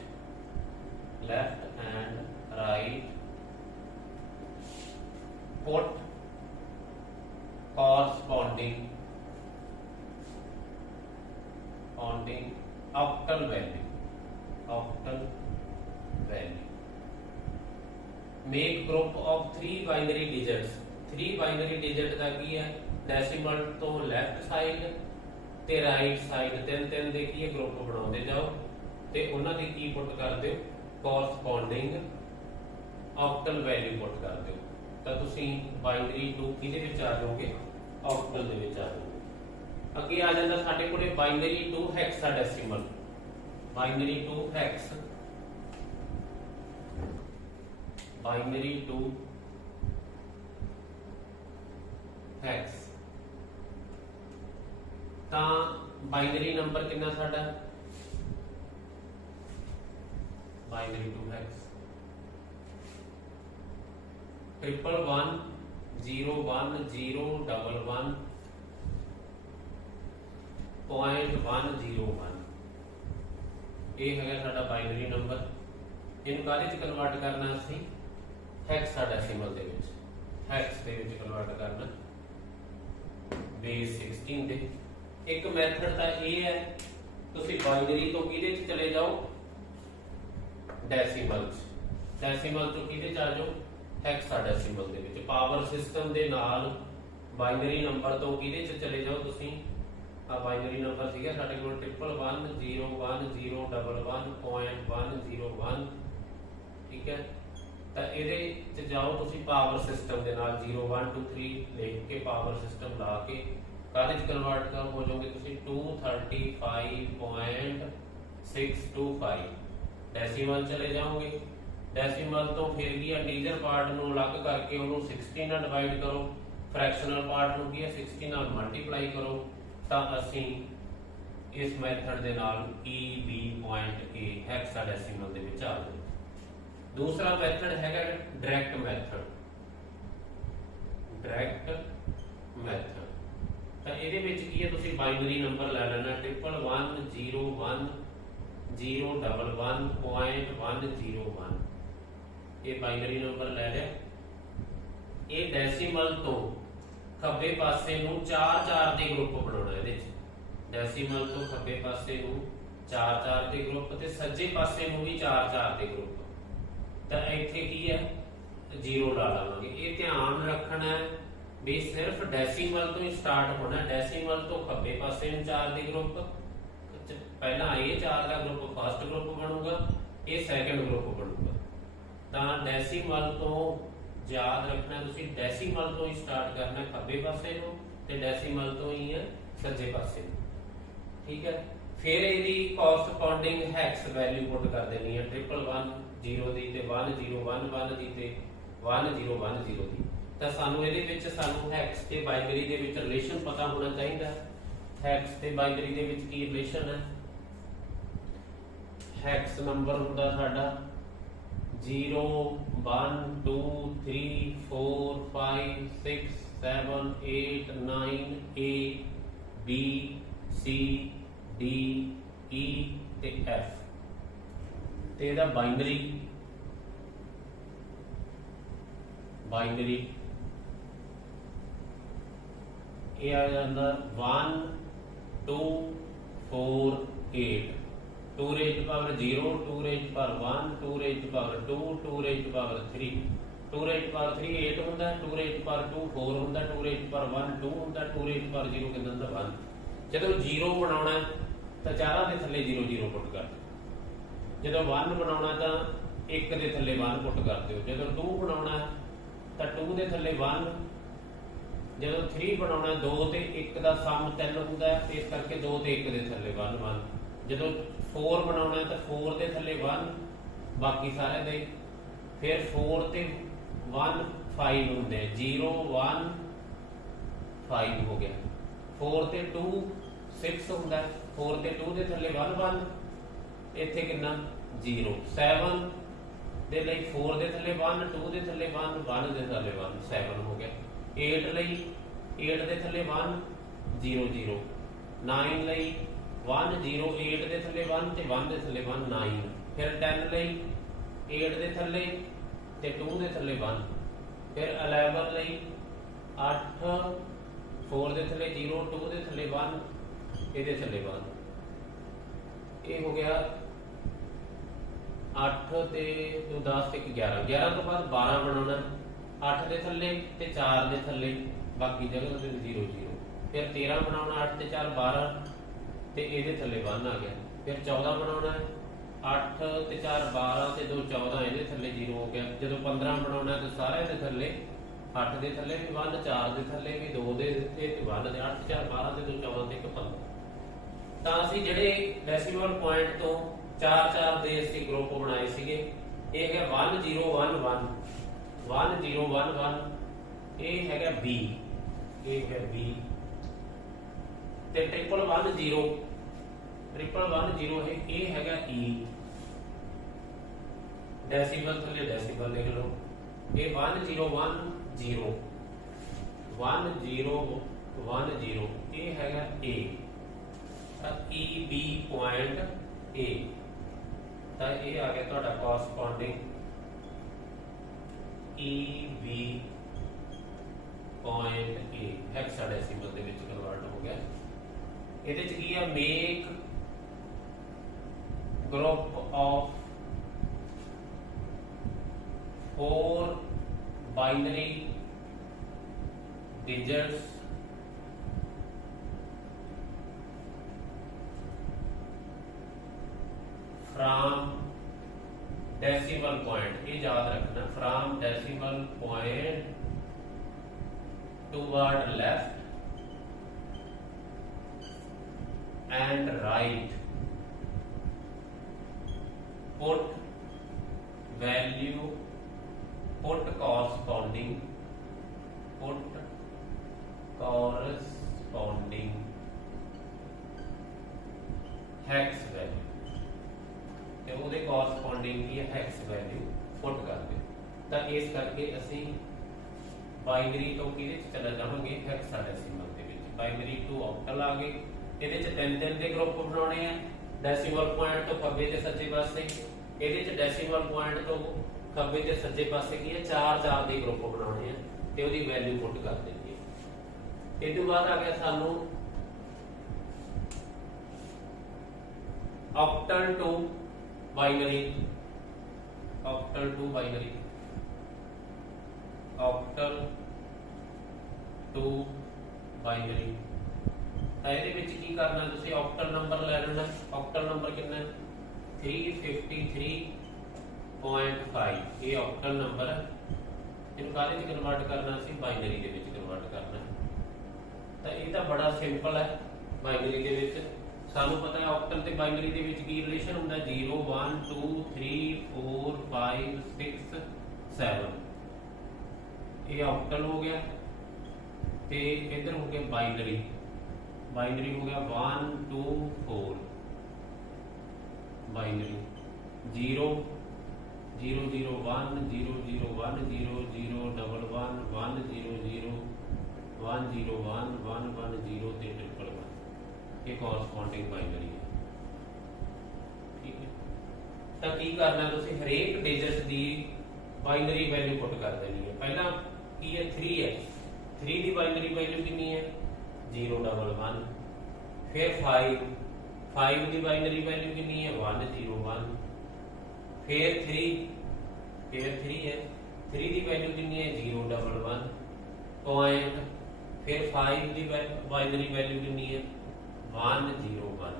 Corresponding octal value make group of 3 binary digits 3 binary digit का की है डेसिमल तो लैफ्ट साइड ते राइट साइड तीन तीन दे की group बनाते जाओ ते उन्हां दी की पुट कर दो कॉरस्पॉन्डिंग ऑक्टल वैल्यू पुट कर दो तो तुसी बाइनरी टू किहदे विच आ जाओगे ऑक्टल दे विच आ जाओगे। अगे आ जाता साडे कोले binary to hexadecimal binary to hex binary to hex ता बाइनरी नंबर कितना साडा बाइनरी टू हेक्स 1110111.101 ये है साडा बाइनरी नंबर इन काहदे च कन्वर्ट करना सी हेक्साडेसिमल दे विच हेक्स दे विच कन्वर्ट करना बेस 16 दे एक मैथड ता ये है तुसी बाइनरी तो किहदे च चले जाओ डेसिमल तो किहदे च आ जाओ हेक्साडेसिमल दे विच पावर सिस्टम दे नाल बाइनरी नंबर तो किहदे च चले जाओ तुसी आ बाइनरी नंबर सीगा साडे कोल 1110111.101 ठीक है तो ये जाओ तुसी पावर सिस्टम के नाल 0 1 2 3 लिख के पावर सिस्टम ला के काहदे च कन्वर्ट कर हो जाओगे तुसी 235.625 डेसिमल चले जाओगे डेसिमल तो फिर की इंटीजर पार्ट नूं अलग करके उन्होंने 16 नाल डिवाइड करो फ्रैक्शनल पार्ट नूं की 16 नाल मल्टीप्लाई करो तो असी इस मैथड दे नाल EB पॉइंट A हेक्साडेसिमल दे विच आ जाओ। दूसरा मैथड है डायरेक्ट मैथड तो ये बाइनरी नंबर लै लेना 1110111.101 ये बाइनरी नंबर लै लिया। ये डेसिमल तो खब्बे पासे नूं 4 दे ग्रुप बनाना है डेसिमल तो खब्बे पासे नूं 4 दे ग्रुप ते सज्जे पासे नूं भी 4 दे ग्रुप तो इत्थे की है 0 ला लवांगे। ये ध्यान रखना है भी सिर्फ डेसिमल तो ही स्टार्ट होना डेसिमल तो खब्बे पासे नूं 4 दे ग्रुप पहला ये 4 का ग्रुप फर्स्ट ग्रुप बनूगा ये सैकेंड ग्रुप बनूगा तो डेसिमल तो याद रखना तुसी डेसिमल तो ही स्टार्ट करना खब्बे पासे नूं ते डेसिमल तो ही है सज्जे पासे ठीक है। फिर यदि कॉरस्पॉन्डिंग हैक्स वैल्यू पुट कर देनी है 111 दी ते 1011 दी ते 1010 दी तो सानू इहदे विच सानू हैक्स ते बाइनरी दे विच रिलेशन पता होना चाहिए। हैक्स ते बाइनरी दे विच की रिलेशन है हैक्स नंबर हुंदा साडा 0 1 2 3 4 5 6 7 8 9 A B C D E ते F ते इहदा बाइनरी ये आ जाता 1 2 4 8 2 raised to power 0 2 raised to power 1 2 raised to power 2 2 raised to power 3 2 raised to power 3 8 होंदा 2 raised to power 2 4 होंदा 2 raised to power 1 2 होंदा 2 raised to power 0 कितना होंदा 1 जदों 0 बनाना तो चारां दे थल्ले 0 0 पुट कर दो जदों 1 बनाना तो 1 दे थल्ले 1 पुट कर दो जदों 2 बनाना तो 2 दे थल्ले 1 जदों 3 बनाना 2 ते 1 दा सम 3 होंदा इस करके 2 ते 1 दे थल्ले 1 1 जदों 4 बनाना तो 4 दे थल्ले 1 बाकी सारे दे फिर 4 ते 1 5 होंदे 0 1 5 हो गया 4 ते 2 6 होंदा 4 ते 2 दे थल्ले 1 1 इत्थे कितना 0 7 दे लई 4 दे थल्ले 1 2 दे थल्ले 1 1 दे थल्ले 1 7 हो गया 8 लई 8 दे थल्ले 1 0 0 9 लई 1 0 8 दे थल्ले 1 ते 1 दे थल्ले 1 9 फिर 10 लई 8 दे थल्ले ते 2 दे थल्ले 1 फिर 11 लई 8 4 दे थल्ले 0 2 दे थल्ले 1 ਇਹਦੇ ਥੱਲੇ 1 ये हो गया 8 ਤੇ 10 ਤੇ 11 11 ਤੋਂ ਬਾਅਦ 12 ਬਣਾਉਣਾ 8 ਦੇ ਥੱਲੇ ਤੇ 4 ਦੇ ਥੱਲੇ ਬਾਕੀ ਜਗ੍ਹਾ ਤੇ 0 0 ਫਿਰ 13 ਬਣਾਉਣਾ 8 ਤੇ 4 12 ਤੇ ਇਹਦੇ ਥੱਲੇ 1 ਆ ਗਿਆ ਫਿਰ 14 ਬਣਾਉਣਾ 8 ਤੇ 4 12 ਤੇ 2 14 ਇਹਦੇ ਥੱਲੇ 0 ਹੋ ਗਿਆ ਜਦੋਂ 15 ਬਣਾਉਣਾ ਤੇ ਸਾਰਾ ਇਹਦੇ ਥੱਲੇ 8 ਦੇ ਥੱਲੇ ਵੀ 1 4 ਦੇ ਥੱਲੇ ਵੀ 2 ਦੇ ਦਿੱਤੇ ਤੇ 1 ਦੇ 8 4 12 ਤੇ 2 14 ਤੇ 1 15 ਤਾਂ ਅਸੀਂ ਜਿਹੜੇ ਡੈਸੀਮਲ ਪੁਆਇੰਟ ਤੋਂ 4 ਦੇ ਅਸੀਂ ਗਰੁੱਪ ਬਣਾਏ ਸੀਗੇ ਇਹ ਹੈਗਾ 1 0 1 1 1 0 1 1 ਇਹ ਹੈਗਾ B ਇਹ ਹੈ B ਤੇ 1 1 1 0 1 1 0 ਹੈ ਇਹ ਹੈਗਾ E ਡੈਸੀਮਲ ਥੱਲੇ ਡੈਸੀਮਲ ਲਿਖ ਲਓ ਇਹ 1 0 1 0 1 0 1 0 ਇਹ ਹੈਗਾ A EB point A ਤਾਂ ਇਹ ਆ ਗਿਆ ਤੁਹਾਡਾ corresponding EB point A ਹੈਕਸਾਡੈਸੀਮਲ ਦੇ ਵਿੱਚ ਕਨਵਰਟ ਹੋ ਗਿਆ ਇਹਦੇ ਚ ਕੀ ਆ make group of 4 binary digits from decimal point ये याद रखना from decimal point toward left and right put value put corresponding hex value ਤੇ ਉਹਦੇ corresponding ਕੀ ਹੈ hex value ਪੁੱਟ ਕਰਦੇ ਤਾਂ ਇਸ ਕਰਕੇ ਅਸੀਂ ਬਾਈਨਰੀ ਤੋਂ ਕਿਹਦੇ ਚ ਚਲਾ ਜਾਵਾਂਗੇ ਹੈਕਸਾਡੈਸੀਮਲ ਦੇ ਵਿੱਚ ਬਾਈਨਰੀ ਟੂ ਆਕਟਲ ਆ ਗਏ ਇਹਦੇ ਚ ਤਿੰਨ ਤਿੰਨ ਦੇ ਗਰੁੱਪ ਬਣਾਉਣੇ ਆ ਡੈਸੀਮਲ ਪੁਆਇੰਟ ਤੋਂ ਖੱਬੇ ਤੇ ਸੱਜੇ ਪਾਸੇ ਇਹਦੇ ਚ ਡੈਸੀਮਲ ਪੁਆਇੰਟ ਤੋਂ ਖੱਬੇ ਤੇ ਸੱਜੇ ਪਾਸੇ ਕੀ ਹੈ 4 ਦੇ ਗਰੁੱਪ ਬਣਾਉਣੇ ਆ ਤੇ ਉਹਦੀ ਵੈਲਿਊ ਪੁੱਟ ਕਰ ਦੇਣੀ ਹੈ ਇਹ ਤੋਂ ਬਾਅਦ ਆ ਗਿਆ ਸਾਨੂੰ ਆਕਟਲ to binary octal to binary octal to binary ਤਾਂ ਇਹਦੇ ਵਿੱਚ ਕੀ ਕਰਨਾ ਤੁਸੀਂ octal ਨੰਬਰ ਲੈ ਲੈਣਾ octal ਨੰਬਰ ਕਿੰਨਾ 353.5 ਇਹ octal ਨੰਬਰ ਹੈ ਇਹਨੂੰ ਕਾਹਦੇ ਵਿੱਚ ਕਨਵਰਟ ਕਰਨਾ ਸੀ ਬਾਈਨਰੀ ਦੇ ਵਿੱਚ ਕਨਵਰਟ ਕਰਨਾ ਤਾਂ ਇਹ ਤਾਂ ਬੜਾ ਸਿੰਪਲ ਹੈ ਬਾਈਨਰੀ ਦੇ ਵਿੱਚ ਸਾਨੂੰ ਪਤਾ ਹੈ ਆਕਟਲ ਤੇ ਬਾਈਨਰੀ ਦੇ ਵਿੱਚ ਕੀ ਰਿਲੇਸ਼ਨ ਹੁੰਦਾ 0 1 2 3 4 5 6 7 ਇਹ ਆਕਟਲ ਹੋ ਗਿਆ ਤੇ ਇਧਰ ਹੋ ਗਿਆ ਬਾਈਨਰੀ ਹੋ ਗਿਆ 1 2 4 ਬਾਈਨਰੀ 0 0 0 1 0 0 1 0 0 1 1 1 0 0 1 0 1 1 1 0 ਤੇ 1 ਇਹ corresponding ਬਾਈਨਰੀ ਹੈ ਠੀਕ ਹੈ ਤਾਂ ਕੀ ਕਰਨਾ ਤੁਸੀਂ ਹਰੇਕ ਡਿਜਿਟ ਦੀ ਬਾਈਨਰੀ ਵੈਲਿਊ ਪੁੱਟ ਕਰ ਦੇਣੀ ਹੈ ਪਹਿਲਾਂ ਕੀ ਹੈ 3 ਹੈ 3 ਦੀ ਬਾਈਨਰੀ ਵੈਲਿਊ ਕਿੰਨੀ ਹੈ 0 1 1 ਫਿਰ 5 ਦੀ ਬਾਈਨਰੀ ਵੈਲਿਊ ਕਿੰਨੀ ਹੈ 1 0 1 ਫਿਰ 3 ਹੈ 3 ਦੀ ਵੈਲਿਊ ਕਿੰਨੀ ਹੈ 0 1 1 ਪੁਆਇੰਟ ਫਿਰ 5 ਦੀ ਬਾਈਨਰੀ ਵੈਲਿਊ ਕਿੰਨੀ ਹੈ 1 0 1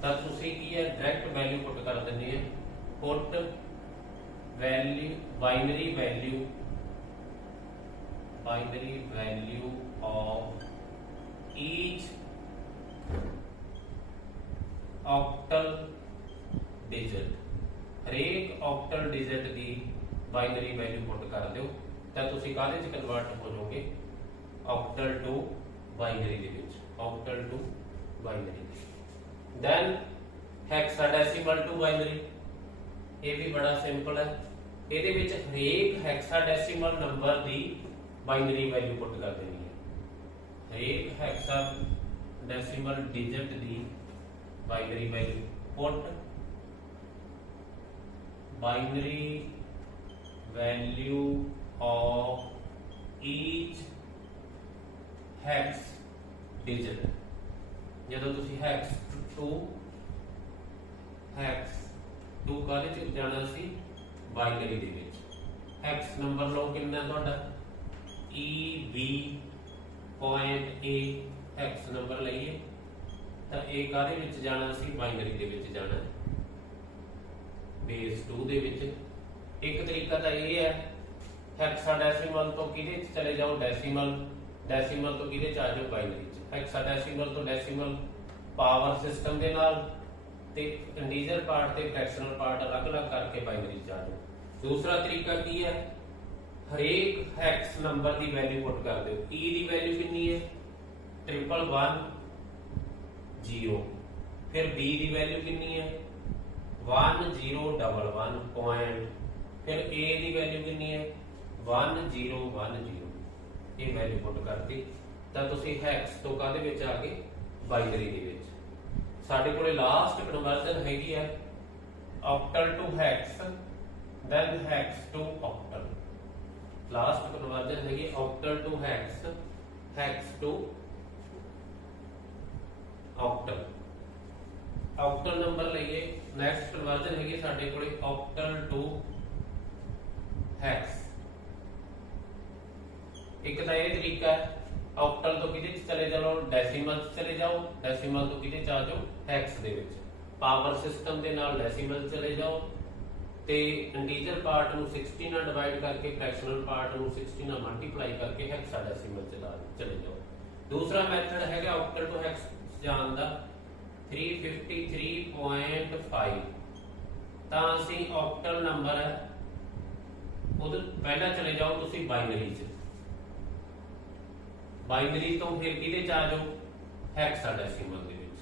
ਤਾਂ ਤੁਸੀਂ ਕੀ ਹੈ ਡਾਇਰੈਕਟ ਵੈਲਿਊ ਪੁੱਟ ਕਰ ਦਿੰਦੇ ਆ put value binary value of each octal digit ਹਰੇਕ ਆਕਟਲ ਡਿਜਿਟ ਦੀ ਬਾਈਨਰੀ ਵੈਲਿਊ ਪੁੱਟ ਕਰ ਦਿਓ ਤਾਂ ਤੁਸੀਂ ਕਾਹਦੇ ਚ ਕਨਵਰਟ ਹੋ ਜਾਓਗੇ ਆਕਟਲ ਟੂ ਬਾਈਨਰੀ ਦੇ ਵਿੱਚ ਆਕਟਲ to binary then hexadecimal to binary ਇਹ ਵੀ ਬੜਾ ਸਿੰਪਲ ਹੈ ਇਹਦੇ ਵਿੱਚ ਹਰੇਕ hexadecimal ਨੰਬਰ ਦੀ ਬਾਈਨਰੀ ਵੈਲਿਊ ਪੁੱਟ ਕਰ ਦੇਣੀ ਹੈ ਹਰੇਕ hexadecimal ਡਿਜਿਟ ਦੀ binary value put binary value of each hex digit ਜਦੋਂ ਤੁਸੀਂ ਹੈਕਸ 2 ਹੈਕਸ ਟੂ ਕਾਹਦੇ ਚ ਜਾਣਾ ਸੀ ਬਾਈਨਰੀ ਦੇ ਵਿੱਚ। ਹੈਕਸ ਨੰਬਰ ਲਓ ਕਿੰਨਾ ਤੁਹਾਡਾ EB point A hacks number ਲਈਏ ਤਾਂ ਇਹ ਕਾਹਦੇ ਵਿੱਚ ਜਾਣਾ ਸੀ ਬਾਈਨਰੀ ਦੇ ਵਿੱਚ ਜਾਣਾ ਬੇਸ 2 ਦੇ ਵਿੱਚ। ਇੱਕ ਤਰੀਕਾ ਤਾਂ ਇਹ ਹੈ ਹੈਕਸਾਡੈਸੀਮਲ ਤੋਂ ਕਿਹਦੇ ਚ ਚਲੇ ਜਾਓ ਡੈਸੀਮਲ, ਡੈਸੀਮਲ ਤੋਂ ਕਿਹਦੇ ਚ ਆ ਜਾਓ ਬਾਈਨਰੀ ਚ। ਹੈਕਸਾਡੈਸੀਮਲ ਤੋਂ ਡੈਸੀਮਲ ਪਾਵਰ ਸਿਸਟਮ ਦੇ ਨਾਲ ਤੇ ਇੰਟੀਜਰ ਪਾਰਟ ਤੇ ਫ੍ਰੈਕਸ਼ਨਲ ਪਾਰਟ ਅਲੱਗ-ਅਲੱਗ ਕਰਕੇ ਬਾਈਨਰੀ ਚ ਆ ਜਾਓ। ਦੂਸਰਾ ਤਰੀਕਾ ਕੀ ਹੈ ਹਰੇਕ ਹੈਕਸ ਨੰਬਰ ਦੀ ਵੈਲਿਊ ਪੁੱਟ ਕਰ ਦਿਓ। E ਦੀ ਵੈਲਿਊ ਕਿੰਨੀ ਹੈ 111 0, ਫਿਰ B ਦੀ ਵੈਲਿਊ ਕਿੰਨੀ ਹੈ 1011 ਪੁਆਇੰਟ, ਫਿਰ A ਦੀ ਵੈਲਿਊ ਕਿੰਨੀ ਹੈ 1010। ਇਹ ਵੈਲਿਊ ਪੁੱਟ ਕਰਤੀ ਤਾਂ ਤੁਸੀਂ ਹੈਕਸ ਤੋਂ ਕਾਹਦੇ ਵਿੱਚ ਆ ਗਏ ਬਾਈਨਰੀ ਦੇ ਵਿੱਚ। ਸਾਡੇ ਕੋਲੇ ਲਾਸਟ ਕਨਵਰਜਨ ਹੈਗੀ ਹੈ octal to hex then hex to octal. Last conversion ਹੈਗੀ octal to hex, hex to octal. Octal number ਲਈਏ ਨੈਕਸਟ ਕਨਵਰਜਨ ਹੈਗੀ ਸਾਡੇ ਕੋਲੇ ਆਕਟਲ ਟੂ ਹੈਕਸ। ਇੱਕ ਤਾਂ ਇਹ ਤਰੀਕਾ ਹੈ ਆਕਟਲ ਤੋਂ ਕਿਹਦੇ ਚ ਚਲੇ ਜਾਓ ਡੈਸੀਮਲ ਚ ਚਲੇ ਜਾਓ, ਡੈਸੀਮਲ ਤੋਂ ਕਿਹਦੇ ਚ ਆ ਜਾਓ ਹੈਕਸ ਦੇ ਵਿੱਚ। ਪਾਵਰ ਸਿਸਟਮ ਦੇ ਨਾਲ ਡੈਸੀਮਲ ਚਲੇ ਜਾਓ ਤੇ ਇੰਟੀਜਰ ਪਾਰਟ ਨੂੰ 60 ਨਾਲ ਡਿਵਾਈਡ ਕਰਕੇ ਫ੍ਰੈਕਸ਼ਨਲ ਪਾਰਟ ਨੂੰ 60 ਨਾਲ ਮਲਟੀਪਲਾਈ ਕਰਕੇ ਹੈਕਸਾਡੈਸੀਮਲ ਚ ਚਲੇ ਜਾਓ। ਦੂਸਰਾ ਮੈਥਡ ਹੈਗਾ ਆਕਟਲ ਟੂ ਹੈਕਸ ਜਾਣ ਦਾ 353.5। ਤਾਂ ਅਸੀਂ ਆਕਟਲ ਨੰਬਰ ਹੈ ਉਹਦੇ ਪਹਿਲਾਂ ਚਲੇ ਜਾਓ ਤੁਸੀਂ ਬਾਈਨਰੀ ਚ, ਬਾਈਨਰੀ ਤੋਂ ਫਿਰ ਕਿਹਦੇ ਚ ਆ ਜਾਓ ਹੈਕਸਾਡੈਸੀਮਲ ਦੇ ਵਿੱਚ।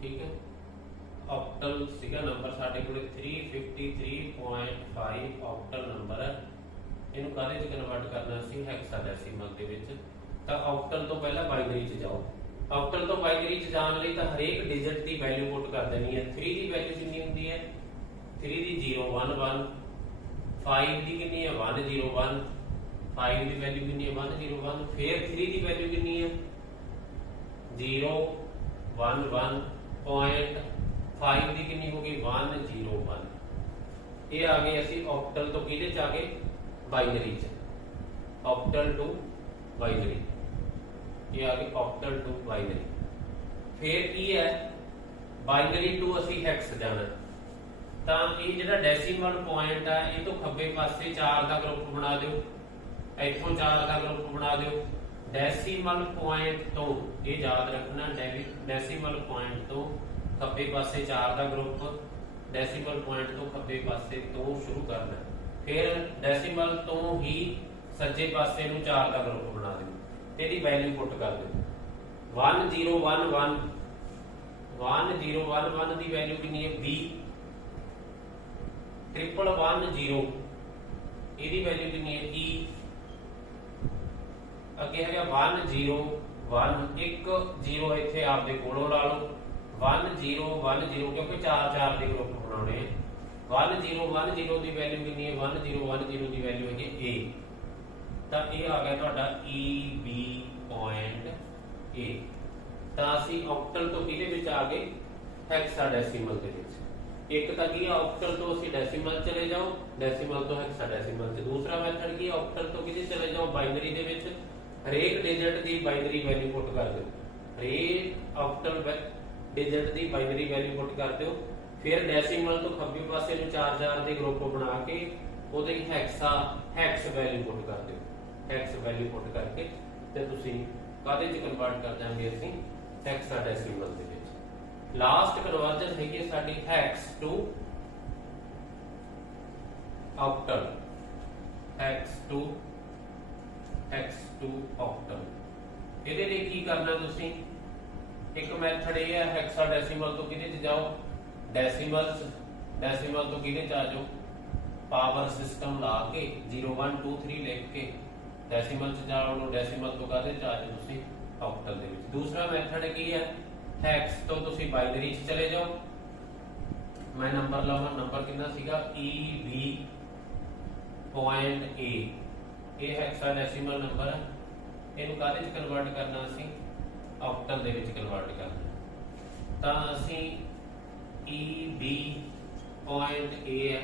ਠੀਕ ਹੈ ਆਕਟਲ ਸੀਗਾ ਨੰਬਰ ਸਾਡੇ ਕੋਲੇ 353.5 ਆਕਟਲ ਨੰਬਰ ਹੈ। ਇਹਨੂੰ ਕਾਹਦੇ ਚ ਕਨਵਰਟ ਕਰਨਾ ਸੀ ਹੈਕਸਾਡੈਸੀਮਲ ਦੇ ਵਿੱਚ। ਤਾਂ ਆਕਟਲ ਤੋਂ ਪਹਿਲਾਂ ਬਾਈਨਰੀ ਚ ਜਾਓ। ਆਕਟਲ ਤੋਂ ਬਾਈਨਰੀ ਚ ਜਾਣ ਲਈ ਤਾਂ ਹਰੇਕ ਡਿਜਿਟ ਦੀ ਵੈਲਿਊ ਪੁੱਟ ਕਰ ਦੇਣੀ ਹੈ। 3 ਦੀ ਵੈਲਿਊ ਕਿੰਨੀ ਹੁੰਦੀ ਹੈ 3 ਦੀ 011, 5 ਦੀ ਕਿੰਨੀ ਹੈ 101, 5 ਦੀ ਵੈਲਿਊ ਕਿੰਨੀ ਹੈ 101, ਫਿਰ 3 ਦੀ ਵੈਲਿਊ ਕਿੰਨੀ ਹੈ 011 ਪੁਆਇੰਟ, 5 ਦੀ ਕਿੰਨੀ ਹੋ ਗਈ 101। ਇਹ ਆ ਗਏ ਅਸੀਂ ਆਕਟਲ ਤੋਂ ਕਿਹਦੇ ਚ ਆ ਗਏ ਬਾਈਨਰੀ ਚ, ਆਕਟਲ ਟੂ ਬਾਈਨਰੀ। ਇਹ ਆ ਗਏ ਆਕਟਲ ਟੂ ਬਾਈਨਰੀ। ਫਿਰ ਕੀ ਹੈ ਬਾਈਨਰੀ ਟੂ ਅਸੀਂ ਹੈਕਸ ਜਾਣਾ ਤਾਂ ਇਹ ਜਿਹੜਾ ਡੈਸੀਮਲ ਪੁਆਇੰਟ ਆ ਇਹ ਤੋਂ ਖੱਬੇ ਪਾਸੇ 4 ਦਾ ਗਰੁੱਪ ਬਣਾ ਦਿਓ, ਇੱਥੋਂ 4 ਦਾ ਗਰੁੱਪ ਬਣਾ ਦਿਓ। ਡੈਸੀਮਲ ਪੁਆਇੰਟ ਤੋਂ ਇਹ ਯਾਦ ਰੱਖਣਾ ਡੈਸੀਮਲ ਪੁਆਇੰਟ ਤੋਂ ਖੱਬੇ ਪਾਸੇ 4 ਦਾ ਗਰੁੱਪ, ਡੈਸੀਮਲ ਪੁਆਇੰਟ ਤੋਂ ਖੱਬੇ ਪਾਸੇ ਤੋਂ ਸ਼ੁਰੂ ਕਰਨਾ। ਫਿਰ ਡੈਸੀਮਲ ਤੋਂ ਹੀ ਸੱਜੇ ਪਾਸੇ ਨੂੰ 4 ਦਾ ਗਰੁੱਪ ਬਣਾ ਦਿਓ ਤੇ ਇਹਦੀ ਵੈਲਿਊ ਪੁੱਟ ਕਰ ਦਿਓ 1011, 1011 ਦੀ ਵੈਲਿਊ ਕਿੰਨੀ ਹੈ 20, 1110 ਇਹਦੀ ਵੈਲਿਊ ਕਿੰਨੀ ਹੈ E। ਅੱਗੇ ਹੈਗਾ 101, ਇੱਕ 0 ਇੱਥੇ ਆਪਦੇ ਕੋਲੋਂ ਲਾ ਲਓ 1010 ਕਿਉਂਕਿ 4 ਦੇ ਗਰੁੱਪ ਬਣਾਉਣੇ ਆ। 1010 ਦੀ ਵੈਲਿਊ ਕਿੰਨੀ ਹੈ 1010 ਦੀ ਵੈਲਿਊ ਹੈਗੀ A। ਤਾਂ ਇਹ ਆ ਗਿਆ ਤੁਹਾਡਾ EB ਪੁਆਇੰਟ A। ਤਾਂ ਅਸੀਂ ਆਕਟਲ ਤੋਂ ਕਿਹਦੇ ਵਿੱਚ ਆ ਗਏ ਹੈਕਸਾਡੈਸੀਮਲ ਦੇ ਵਿੱਚ। ਇੱਕ ਤਾਂ ਕੀ ਆਕਟਲ ਤੋਂ ਅਸੀਂ ਡੈਸੀਮਲ ਚਲੇ ਜਾਓ, ਡੈਸੀਮਲ ਤੋਂ ਹੈਕਸਾਡੈਸੀਮਲ ਤੇ। ਦੂਸਰਾ ਮੈਥਡ ਕੀ ਆਕਟਲ ਤੋਂ ਕਿਹਦੇ ਚਲੇ ਜਾਓ ਬਾਈਨਰੀ ਦੇ ਵਿੱਚ, ਹਰੇਕ ਡਿਜਿਟ ਦੀ ਬਾਈਨਰੀ ਵੈਲਿਊ ਪੁੱਟ ਕਰ ਦਿਓ, ਹਰੇਕ ਆਕਟਲ ਡਿਜਿਟ ਦੀ ਬਾਈਨਰੀ ਵੈਲਿਊ ਪੁੱਟ ਕਰ ਦਿਓ। ਫਿਰ ਡੈਸੀਮਲ ਤੋਂ ਖੱਬੇ ਪਾਸੇ ਨੂੰ 4 ਦੇ ਗਰੁੱਪ ਬਣਾ ਕੇ ਉਹਦੇ ਹੈਕਸ ਵੈਲਿਊ ਪੁੱਟ ਕਰ ਦਿਓ। ਹੈਕਸ ਵੈਲਿਊ ਪੁੱਟ ਕਰਕੇ ਤੇ ਤੁਸੀਂ ਕਾਹਦੇ ਚ ਕਨਵਰਟ ਕਰ ਦਾਂਗੇ ਅਸੀਂ ਹੈਕਸਾਡੈਸੀਮਲ ਦੇ ਵਿੱਚ। ਲਾਸਟ ਕਨਵਰਜਨ ਹੈਗੀ ਸਾਡੀ ਹੈਕਸ ਟੂ ਆਕਟਲ, ਹੈਕਸ ਟੂ ਆਕਟਲ। ਇਹਦੇ ਲਈ ਕੀ ਕਰਨਾ ਤੁਸੀਂ ਇੱਕ ਮੈਥਡ ਇਹ ਹੈ ਹੈਕਸਾਡੈਸੀਮਲ ਤੋਂ ਕਿਹਦੇ ਚ ਜਾਓ ਡੈਸੀਮਲ ਤੋਂ ਕਿਹਦੇ ਚ ਆ ਜਾਓ ਪਾਵਰ ਸਿਸਟਮ ਲਾ ਕੇ 0 1 2 3 ਲਿਖ ਕੇ ਡੈਸੀਮਲ ਚ ਜਾਓ, ਡੈਸੀਮਲ ਤੋਂ ਕਾਹਦੇ ਚ ਆ ਜਾਓ ਤੁਸੀਂ ਆਕਟਲ ਦੇ ਵਿੱਚ। ਦੂਸਰਾ ਮੈਥਡ ਕੀ ਹੈ ਹੈਕਸ ਤੋਂ ਤੁਸੀਂ ਬਾਈਨਰੀ ਚ ਚਲੇ ਜਾਓ। ਮੈਂ ਨੰਬਰ ਲਵਾਂ, ਨੰਬਰ ਕਿੰਨਾ ਸੀਗਾ EB ਪੁਆਇੰਟ A। ਇਹ ਹੈਕਸਾਡੈਸੀਮਲ ਨੰਬਰ ਹੈ, ਇਹਨੂੰ ਕਾਹਦੇ ਚ ਕਨਵਰਟ ਕਰਨਾ ਅਸੀਂ ਆਕਟਲ ਦੇ ਵਿੱਚ ਕਨਵਰਟ ਕਰਨਾ। ਤਾਂ ਅਸੀਂ EB पॉइंट A है,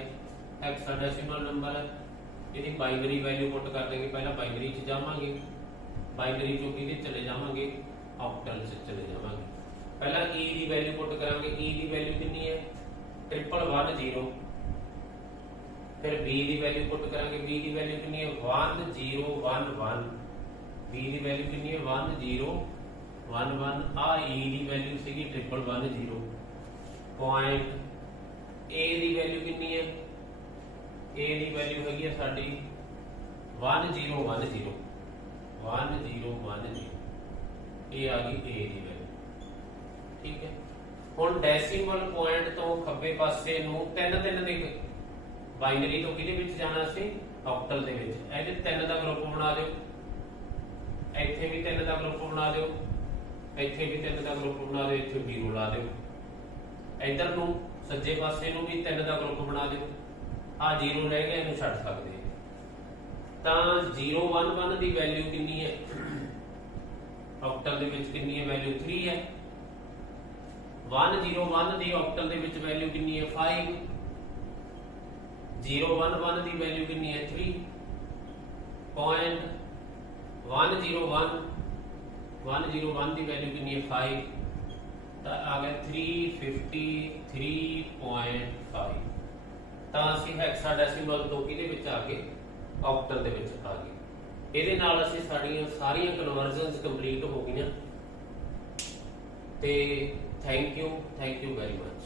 हेक्साडेसिमल नंबर है, ਇਹਦੀ ਬਾਈਨਰੀ ਵੈਲਿਊ ਪੁੱਟ ਕਰ ਦੇंगे। ਪਹਿਲਾਂ ਬਾਈਨਰੀ ਚ ਜਾਵਾਂਗੇ, ਬਾਈਨਰੀ ਚੋਂ ਕਿਹਦੇ ਚਲੇ ਜਾਵਾਂਗੇ, ਆਕਟਲ ਚ ਚਲੇ ਜਾਵਾਂਗੇ। ਪਹਿਲਾਂ E ਦੀ ਵੈਲਿਊ ਪੁੱਟ ਕਰਾਂਗੇ। E ਦੀ ਵੈਲਿਊ ਕਿੰਨੀ ਹੈ, 1110। ਫਿਰ B ਦੀ ਵੈਲਿਊ ਪੁੱਟ ਕਰਾਂਗੇ। B ਦੀ ਵੈਲਿਊ ਕਿੰਨੀ ਹੈ, 1011। B ਦੀ ਵੈਲਿਊ ਕਿੰਨੀ ਹੈ, 1011। ਆ E ਦੀ ਵੈਲਿਊ ਸੀਗੀ 1110 ਪੁਆਇੰਟ। A ਦੀ ਵੈਲਿਊ ਕਿੰਨੀ ਹੈ, A ਦੀ ਵੈਲਿਊ ਹੈਗੀ ਹੈ ਸਾਡੀ 1010। 1010 ਇਹ ਆ ਗਈ A ਦੀ ਵੈਲਿਊ। ਠੀਕ ਹੈ, ਹੁਣ ਡੈਸੀਮਲ ਪੁਆਇੰਟ ਤੋਂ ਖੱਬੇ ਪਾਸੇ ਨੂੰ 3 ਦੇ ਬਾਈਨਰੀ ਤੋਂ ਕਿਹਦੇ ਵਿੱਚ ਜਾਣਾ ਸੀ, ਆਕਟਲ ਦੇ ਵਿੱਚ। ਇਹਦੇ 3 ਦਾ ਗਰੁੱਪ ਬਣਾ ਦਿਓ, ਇੱਥੇ ਵੀ 3 ਦਾ ਗਰੁੱਪ ਬਣਾ ਦਿਓ, ਇੱਥੇ ਵੀ 3 ਦਾ ਗਰੁੱਪ ਬਣਾ ਦਿਓ, ਇੱਥੇ 0 ਲਾ ਦਿਓ। ਇੱਧਰ ਨੂੰ ਸੱਜੇ ਪਾਸੇ ਨੂੰ ਵੀ 3 ਦਾ ਗਰੁੱਪ ਬਣਾ ਦਿਓ। ਆ 0 ਰਹਿ ਗਿਆ, ਇਹਨੂੰ ਛੱਡ ਸਕਦੇ ਤਾਂ 011 ਦੀ ਵੈਲਿਊ ਕਿੰਨੀ ਹੈ, ਆਕਟਲ ਦੇ ਵਿੱਚ ਕਿੰਨੀ ਹੈ ਵੈਲਿਊ, 3 ਹੈ। 101 ਦੀ ਆਕਟਲ ਦੇ ਵਿੱਚ ਵੈਲਿਊ ਕਿੰਨੀ ਹੈ, 5। 011 ਦੀ ਵੈਲਿਊ ਕਿੰਨੀ ਹੈ, 3 ਪੁਆਇੰਟ। 101 ਦੀ ਵੈਲਿਊ ਕਿੰਨੀ ਹੈ, 5। ਤਾਂ ਆ ਗਿਆ 353.5। ਤਾਂ ਅਸੀਂ ਹੈਕਸਾਡੈਸੀਮਲ ਤੋਂ ਕਿਹਦੇ ਵਿੱਚ ਆ ਗਏ, ਆਕਟਲ ਦੇ ਵਿੱਚ ਆ ਗਏ। ਇਹਦੇ ਨਾਲ ਅਸੀਂ ਸਾਡੀਆਂ ਸਾਰੀਆਂ ਕਨਵਰਜ਼ਨਸ ਕੰਪਲੀਟ ਹੋ ਗਈਆਂ। ਤੇ ਥੈਂਕ ਯੂ ਵੈਰੀ ਮਚ।